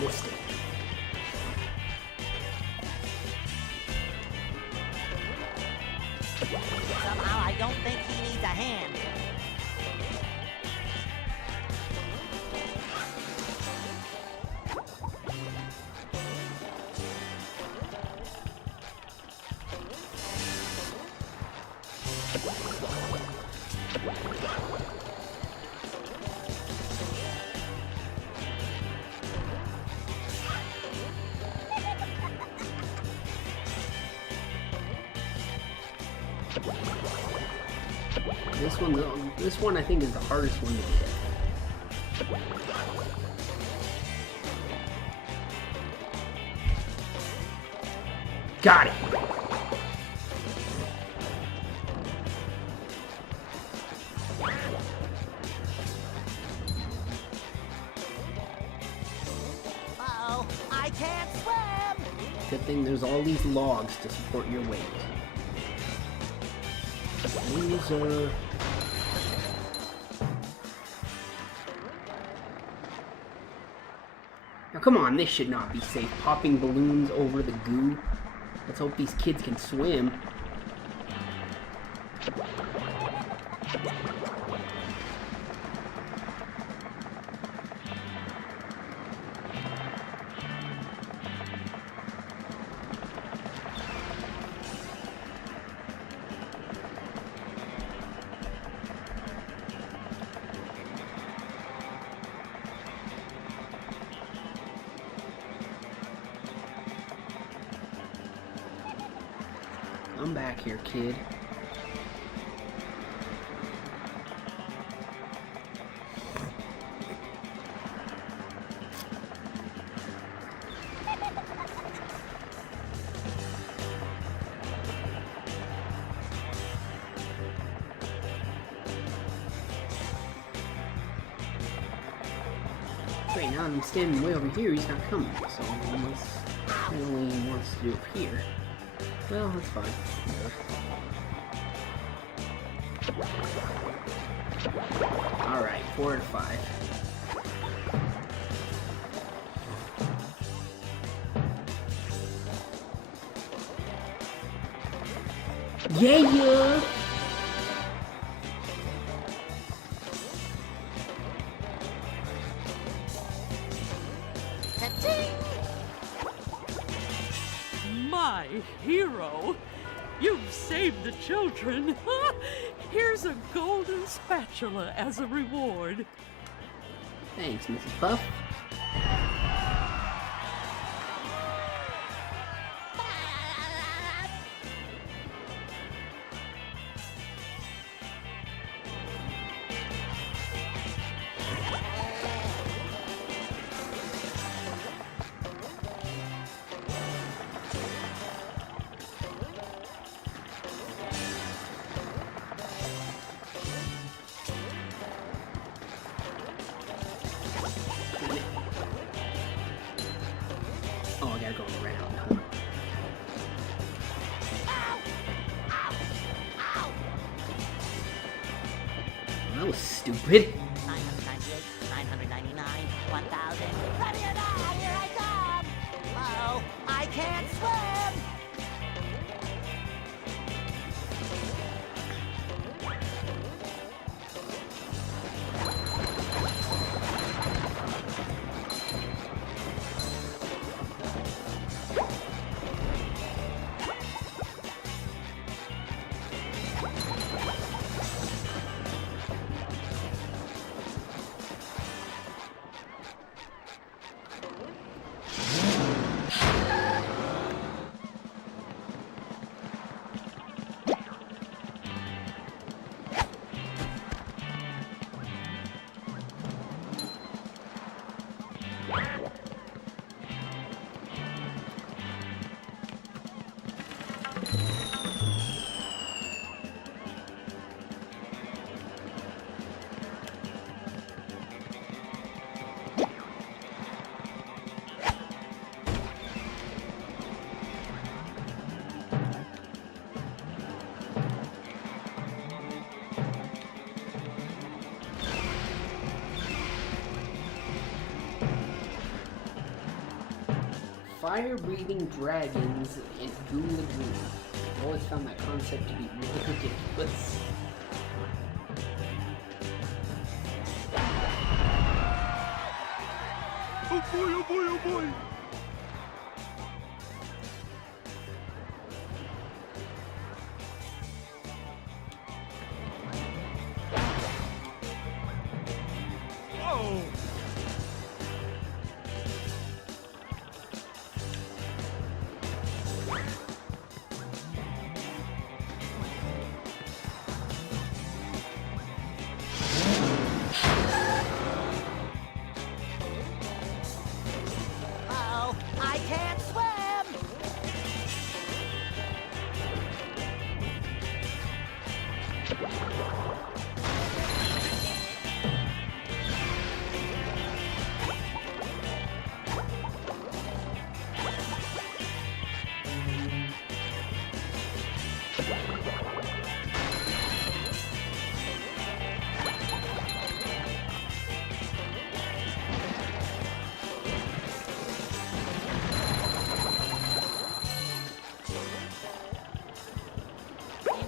Missed it. Somehow I don't think he needs a hand. This one I think is the hardest one to get. Got it! Uh-oh, I can't swim! Good thing there's all these logs to support your weight. Loser. Now come on, this should not be safe. Popping balloons over the goo. Let's hope these kids can swim. I'm back here, kid. Wait, now I'm standing way over here, he's not coming, so unless he only wants to do it here. Well, that's fine. Alright, 4 out of 5. Yeah! saved the children. Here's a golden spatula as a reward. Thanks, Mrs. Puff. Oh, I gotta go around, huh? Well, that was stupid. 998, 999, 1,000. Ready or not, here I come! Uh-oh, I can't swim! Fire-breathing dragons in Goo Lagoon. I've always found that concept to be really ridiculous. Oh boy, oh boy, oh boy! Oh! Uh-oh, I can't swim!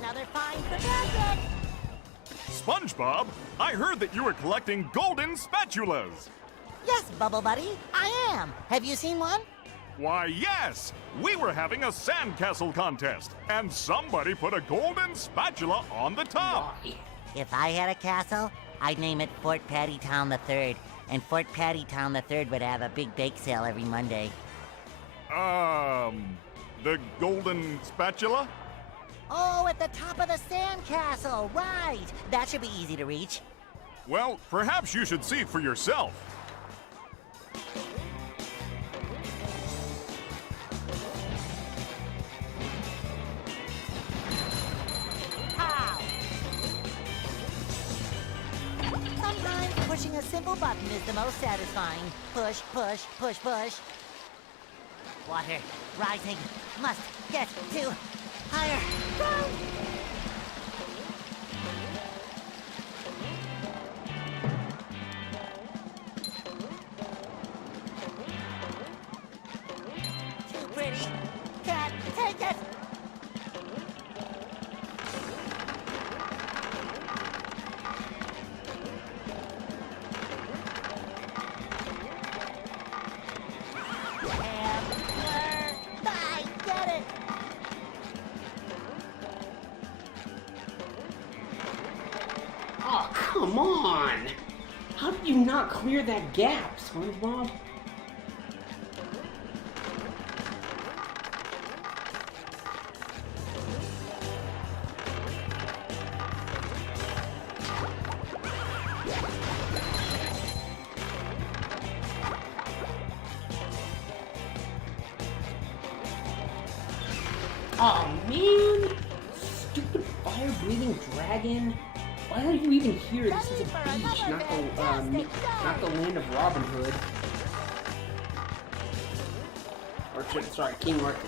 Another fine for nothing! SpongeBob, I heard that you were collecting golden spatulas. Yes, Bubble Buddy, I am. Have you seen one? Why, yes! We were having a sandcastle contest, and somebody put a golden spatula on the top. Why? If I had a castle, I'd name it Fort Pattytown III, and Fort Pattytown III would have a big bake sale every Monday. The golden spatula? Oh, at the top of the sandcastle, right! That should be easy to reach. Well, perhaps you should see for yourself. Pow! Sometimes pushing a simple button is the most satisfying. Push, push, push, push. Water rising. Must get to higher ground. Too pretty. Can't take it. I get it. Come on! How did you not clear that gap, SpongeBob? Oh man! Stupid fire-breathing dragon! Why are you even here? This is a beach, not the land of Robin Hood. Or sorry, King Arthur.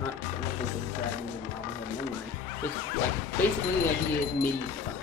I don't think there's dragons in Robin Hood. Never mind. It's like basically the idea is medieval times.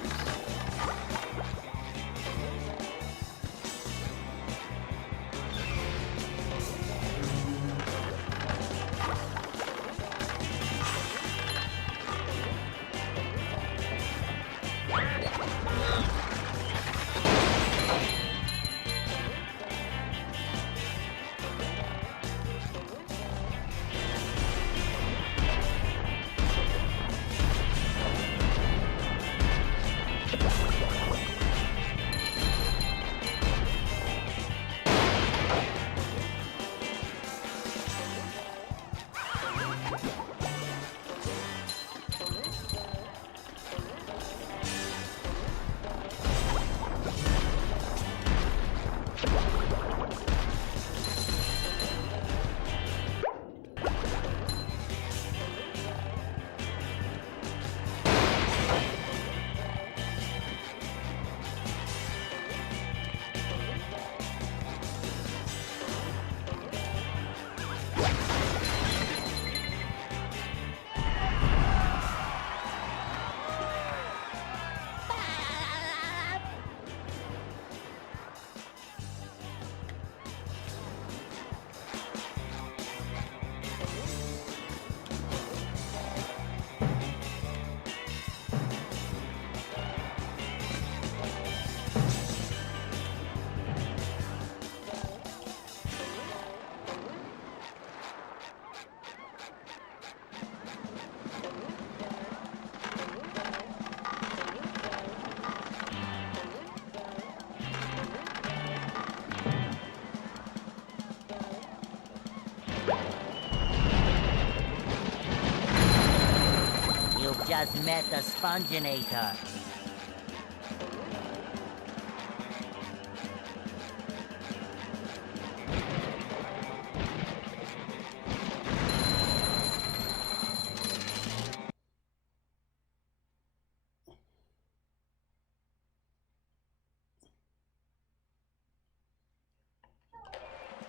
Just met the Sponginator.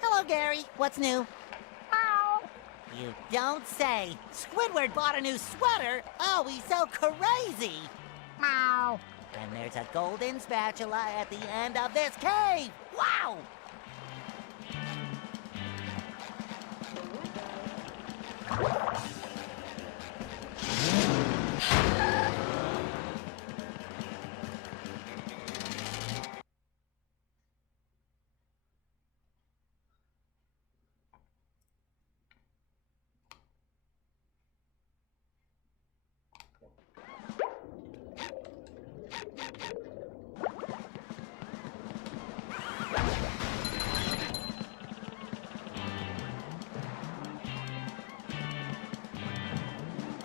Hello, Gary. What's new? You don't say. Squidward bought a new sweater? Oh, he's so crazy! Meow. And there's a golden spatula at the end of this cave! Wow!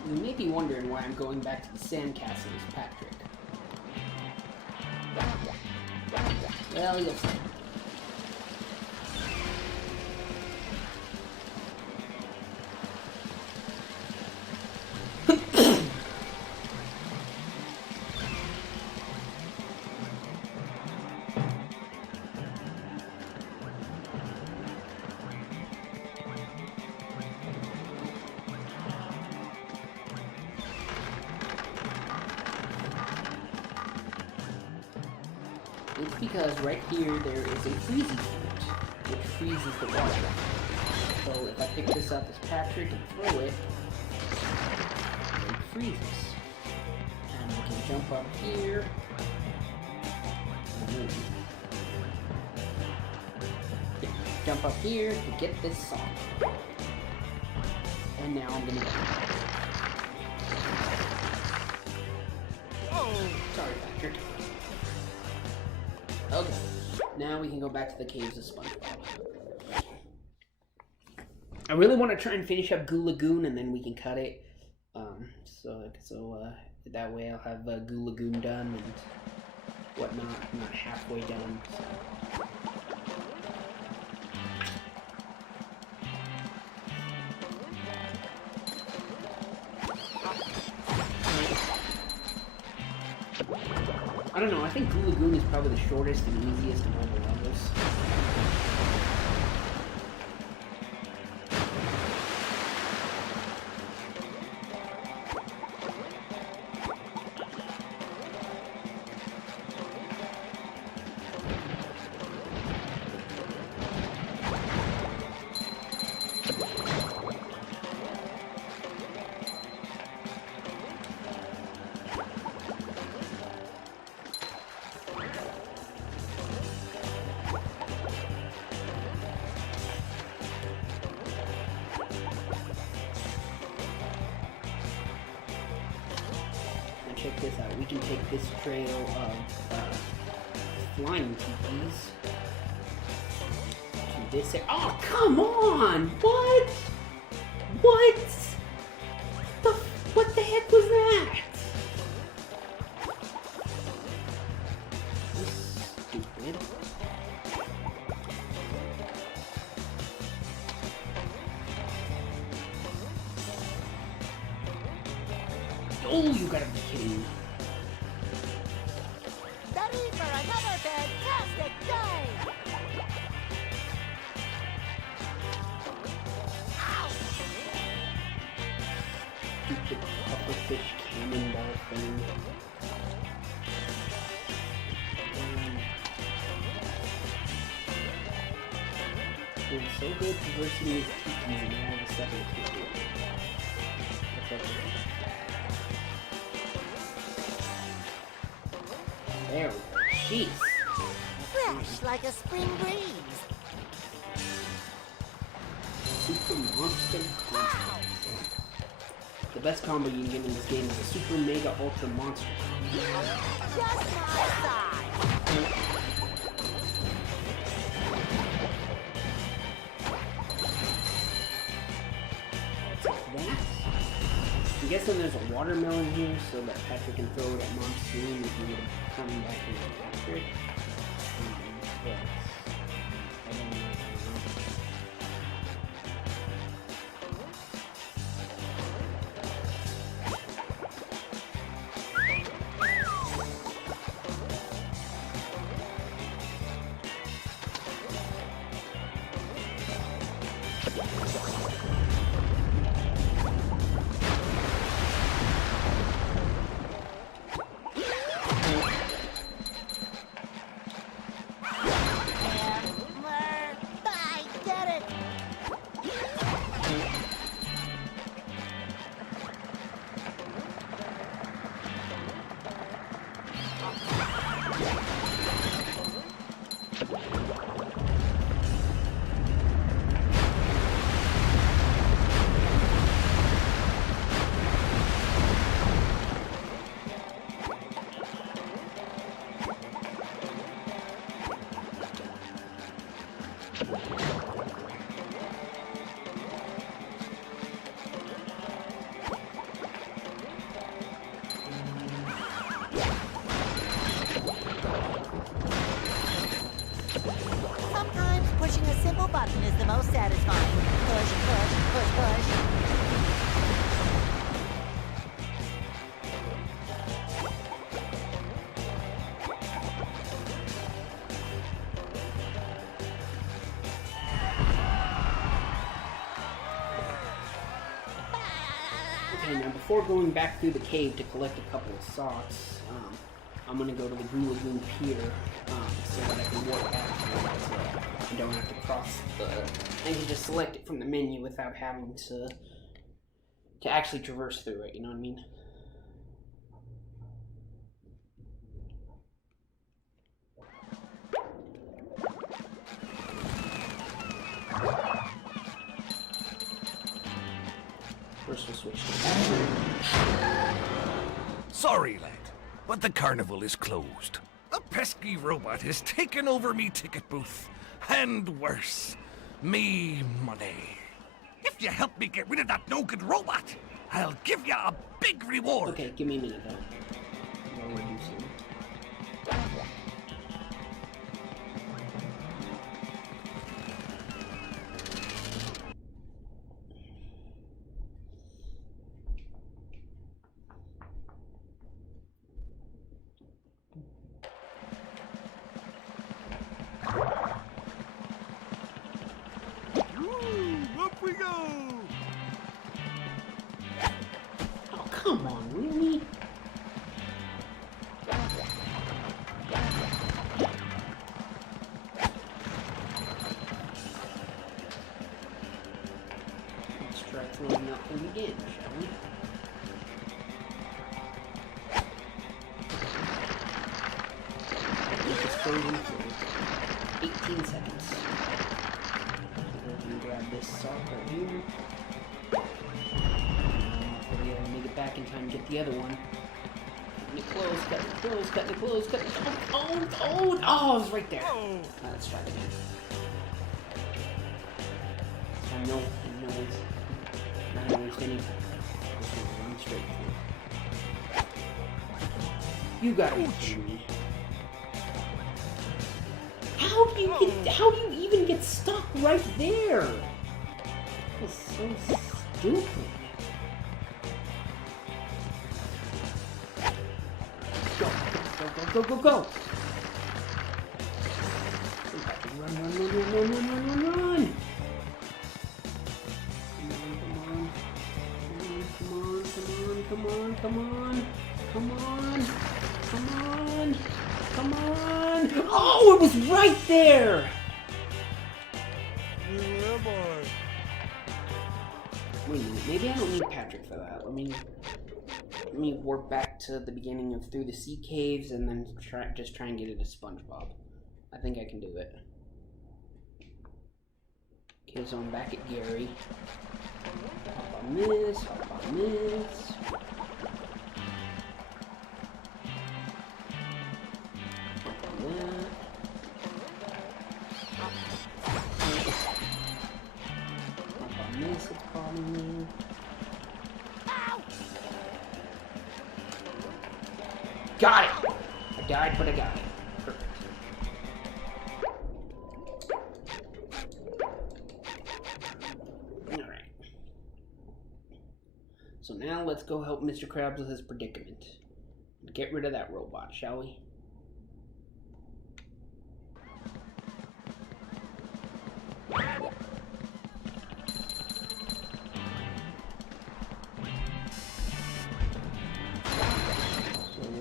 You may be wondering why I'm going back to the sandcastle as Patrick. Well, you'll see. It's because right here there is a freezy fruit, which freezes the water. So if I pick this up as Patrick and throw it, it freezes. And I can jump up here. Jump up here to get this song. And now I'm gonna go. Oh, sorry, Patrick. Now we can go back to the caves of SpongeBob. I really want to try and finish up Goo Lagoon, and then we can cut it. So that way I'll have Goo Lagoon done and whatnot. I'm not halfway done. So. I don't know, I think Goo Lagoon is probably the shortest and easiest of all the levels. Check this out. We can take this trail of flying tikis to this area. Oh, come on! What? What the heck was that? This is stupid. Oh, you gotta be kidding me. Ready for another fantastic day! Ow! Stupid pufferfish cannonball thing. It was so good traversing these tikis and then all of a sudden it can't do it. That's okay. There we go. Jeez. Fresh like a spring breeze. Super Monster Combo. The best combo you can get in this game is a Super Mega Ultra Monster Combo. Just my size. That. I'm guessing there's a watermelon here so that Patrick can throw it at Monsoon if he would come back and capture it. But I don't know. Sometimes pushing a simple button is the most satisfying. Push, push, push, push. Okay, now before going back through the cave to collect a couple of socks, I'm gonna go to the Goo Lagoon Pier so that I can walk back to it, so I don't have to cross the... I can just select it from the menu without having to actually traverse through it, you know what I mean? First we'll switch to Sorry, lad, but the carnival is closed. A pesky robot has taken over me ticket booth. And worse, me money. If you help me get rid of that no-good robot, I'll give you a big reward. Okay, give me a minute though. I'll reduce it. Up we go! Oh, come on, really? Let's try throwing that thing again, shall we? Keep this frozen for 18 seconds. We're gonna grab this sock right here. Hopefully I'll make it back in time to get the other one. Cutting it close, cutting it close, cutting it close, cutting it oh, it was right there. Let's try it again. I know it's not always any. Just gonna run straight through. You gotta be kidding me. How do you even get stuck right there? That's so stupid. Go. Run. Come on. Oh, it was right there. Yeah, boy. Wait a minute, maybe I don't need Patrick for that. Let me work back to the beginning of Through the Sea Caves and then try and get it to SpongeBob. I think I can do it. Okay, so I'm back at Gary. Hop on this. Hop on that. This is calling me. Got it! I died, but I got it. Perfect. Alright. So now let's go help Mr. Krabs with his predicament. Get rid of that robot, shall we?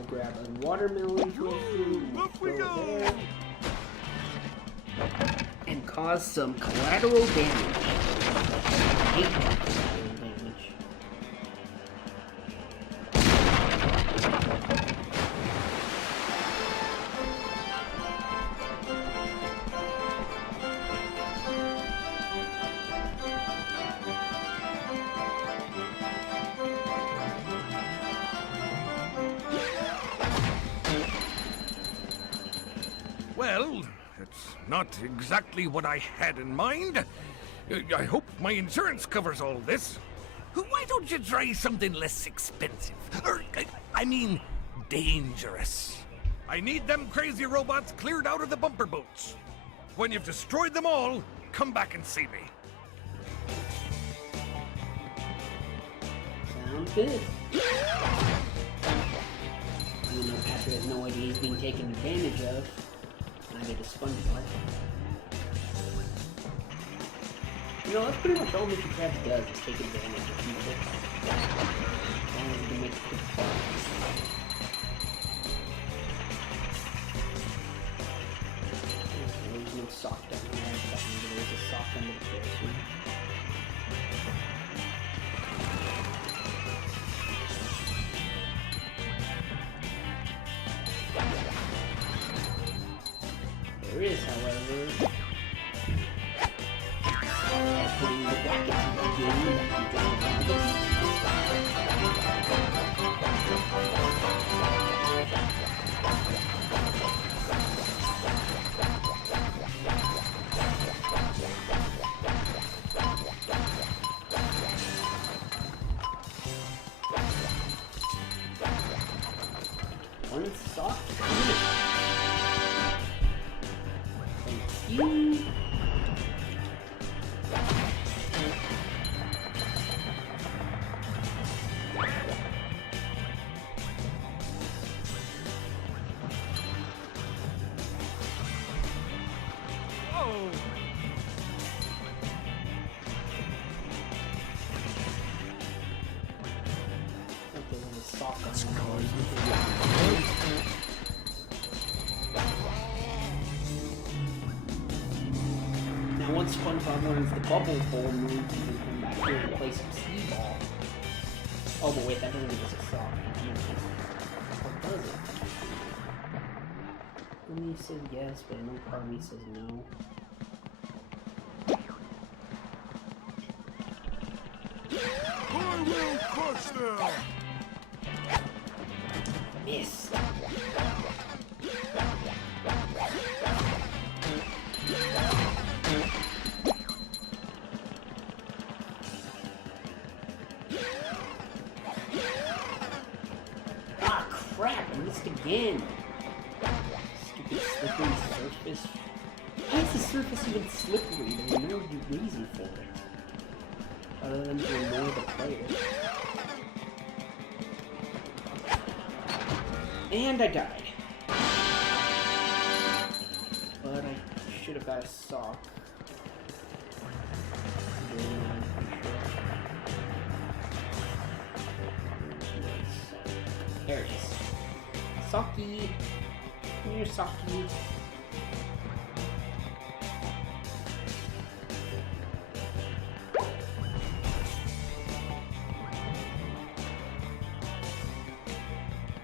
Grab a watermelon Up we go! There, and cause some collateral damage. I hate that collateral damage. Well, it's not exactly what I had in mind. I hope my insurance covers all this. Why don't you try something less expensive? I mean, dangerous. I need them crazy robots cleared out of the bumper boats. When you've destroyed them all, come back and see me. Sounds good. You know, Patrick has no idea he's being taken advantage of. Neither does SpongeBob. You know, that's pretty much all Mr. Krabs does is take advantage of people. As long as he can make quick bucks. There's no sock down there, but there's a sock under the Ferris. There is, however, putting the brackets in the game that One sock. Thank you. Now once SpongeBob learns the bubble bowl move, he can come back here and play some skee-ball. Oh, but wait, that doesn't give us a sock. What does it? Part of me says yes, but I know part of me says no. I will crush them! Missed. Ah, crap, I missed again. Stupid slippery surface. Why is the surface even slippery? There's no reason for it. Other than to annoy the player. And I died. But I should have got a sock. There it is. Socky. Here's Socky.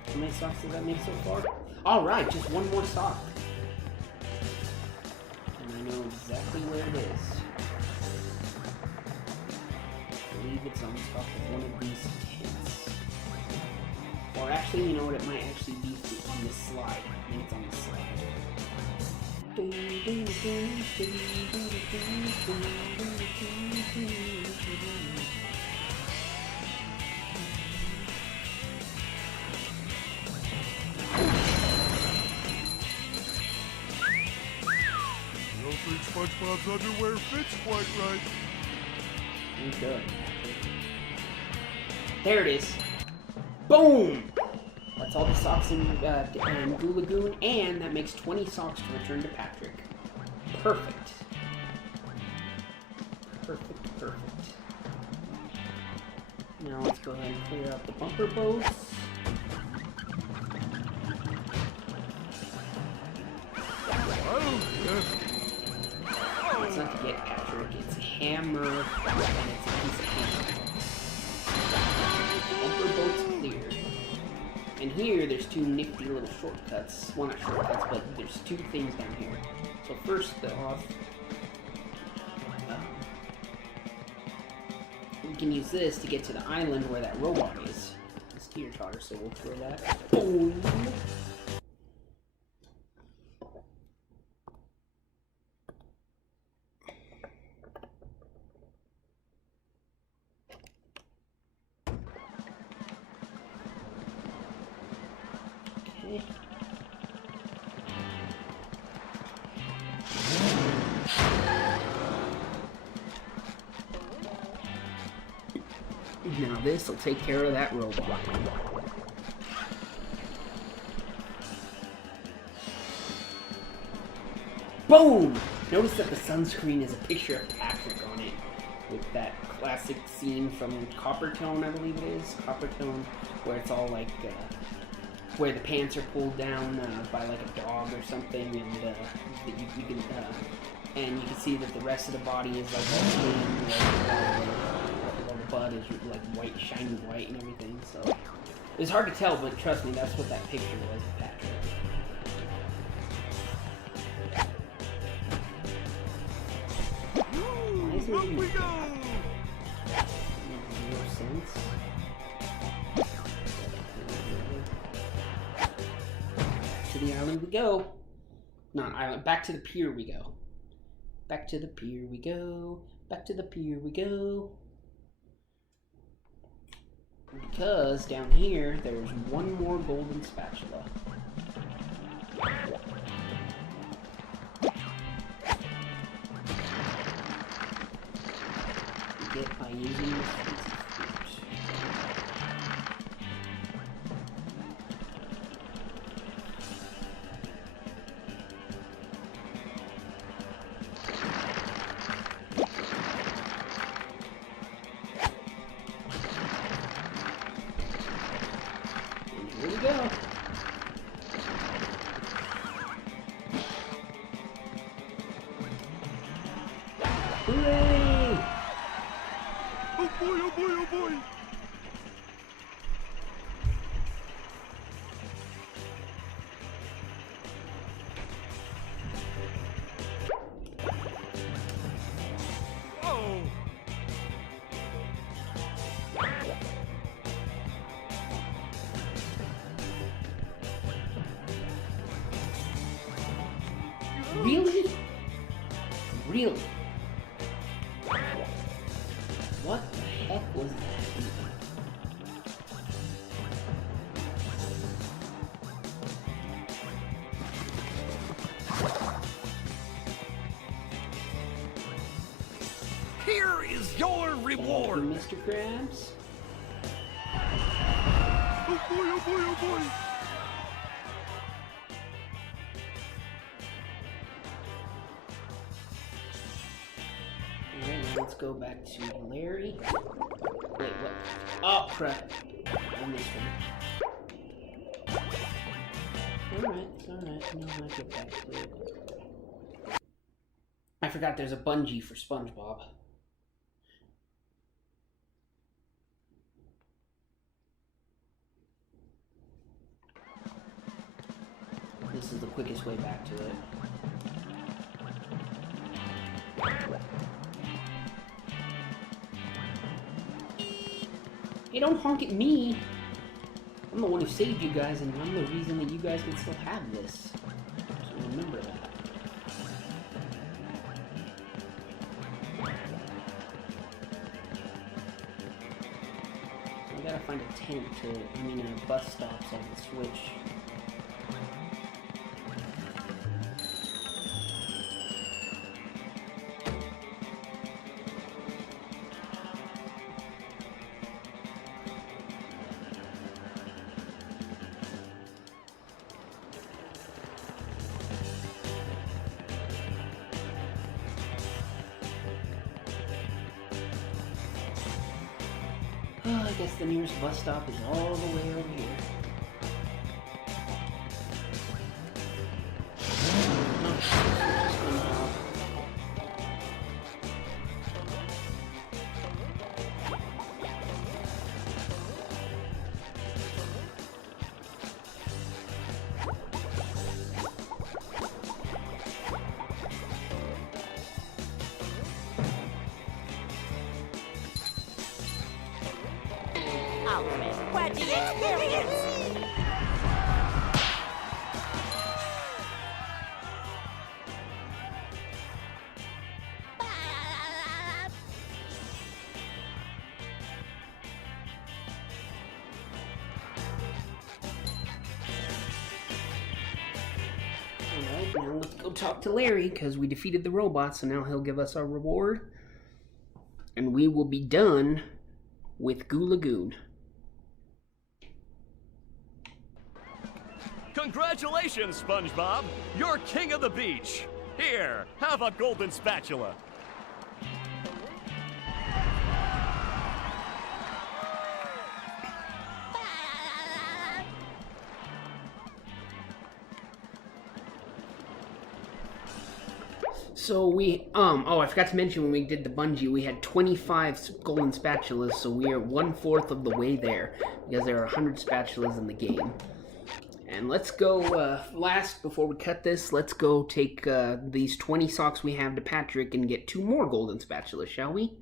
How many socks did that make so far? Alright, just one more sock. And I know exactly where it is. I believe it's on top of one of these tents. Or actually, you know what, it might actually be on this slide. I think it's on the slide. I don't think SpongeBob's underwear fits quite right. Okay. There it is. Boom! That's all the socks in Goo Lagoon, and that makes 20 socks to return to Patrick. Perfect. Perfect, perfect. Now let's go ahead and clear out the bumper boats. It's not to get Patrick, it's a hammer, and it's a piece of hammer. Bumper boats cleared. And here, there's two nifty little shortcuts. Well, not shortcuts, but there's two things down here. So first off, we can use this to get to the island where that robot is. This teeter-totter, so we'll throw that. Boom! Okay. Now this will take care of that robot. Boom! Notice that the sunscreen is a picture of Patrick on it, with that classic scene from Coppertone, I believe it is, Coppertone, where it's all like, where the pants are pulled down by like a dog or something, and you can, and you can see that the rest of the body is like all clean, the butt is like white, shiny white and everything. So it's hard to tell, but trust me, that's what that picture was of Patrick. Up we go! Makes no sense. To the island we go. Not island, back to the pier we go. Back to the pier we go. Back to the pier we go. Because down here, there's one more golden spatula. You get by using this piece of fruit. Here we go. Hooray! Oh boy, oh boy, oh boy! Oh! Really? Really? What the heck was that? Here is your Thank reward. you, Mr. Krabs. Oh boy, oh boy, oh boy! Alright, now let's go back to Larry. Wait, what? Oh, crap. I missed him. Alright, it's alright. No, I'll get back to it. I forgot there's a bungee for SpongeBob. This is the quickest way back to it. Hey, don't honk at me! I'm the one who saved you guys, and I'm the reason that you guys can still have this. So remember that. So I gotta find a tent to, a bus stop so I can switch. Oh, I guess the nearest bus stop is all the way over here. Ultimate wedgie experience! Alright, now let's go talk to Larry, because we defeated the robot, so now he'll give us our reward. And we will be done with Goo Lagoon. Congratulations, SpongeBob! You're king of the beach! Here, have a golden spatula! So I forgot to mention when we did the bungee, we had 25 golden spatulas, so we are 1/4 of the way there, because there are 100 spatulas in the game. And let's go, before we cut this, let's go take these 20 socks we have to Patrick and get 2 more golden spatulas, shall we?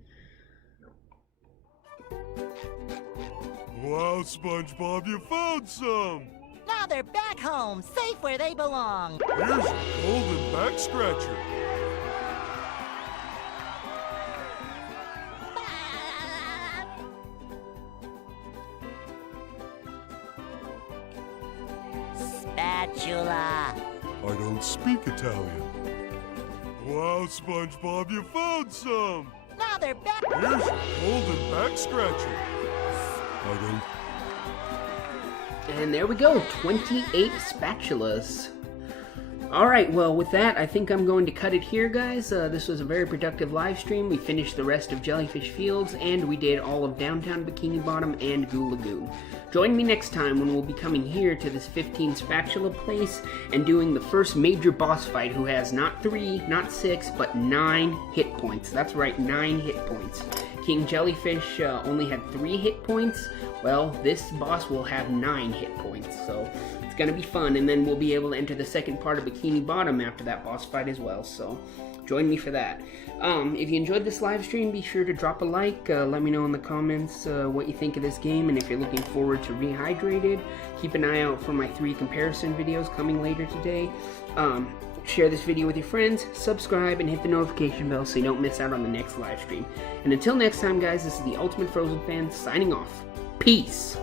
Wow, SpongeBob, you found some! Now they're back home, safe where they belong. Here's a golden back scratcher. spatula. I don't speak Italian. Wow, SpongeBob, you found some! Now they're back. Here's your golden back scratcher. I don't... And there we go, 28 spatulas. Alright, well with that, I think I'm going to cut it here, guys. This was a very productive live stream. We finished the rest of Jellyfish Fields, and we did all of Downtown Bikini Bottom and Goo Lagoon. Join me next time when we'll be coming here to this 15 spatula place and doing the first major boss fight who has not 3, not 6, but 9 hit points. That's right, 9 hit points. King Jellyfish only had 3 hit points. Well, this boss will have 9 hit points, so it's gonna be fun, and then we'll be able to enter the second part of Bikini Bottom after that boss fight as well, so join me for that. If you enjoyed this live stream, be sure to drop a like, let me know in the comments what you think of this game, and if you're looking forward to Rehydrated, keep an eye out for my 3 comparison videos coming later today. Share this video with your friends, subscribe, and hit the notification bell so you don't miss out on the next live stream. And until next time, guys, this is the Ultimate Frozen Fan signing off. Peace!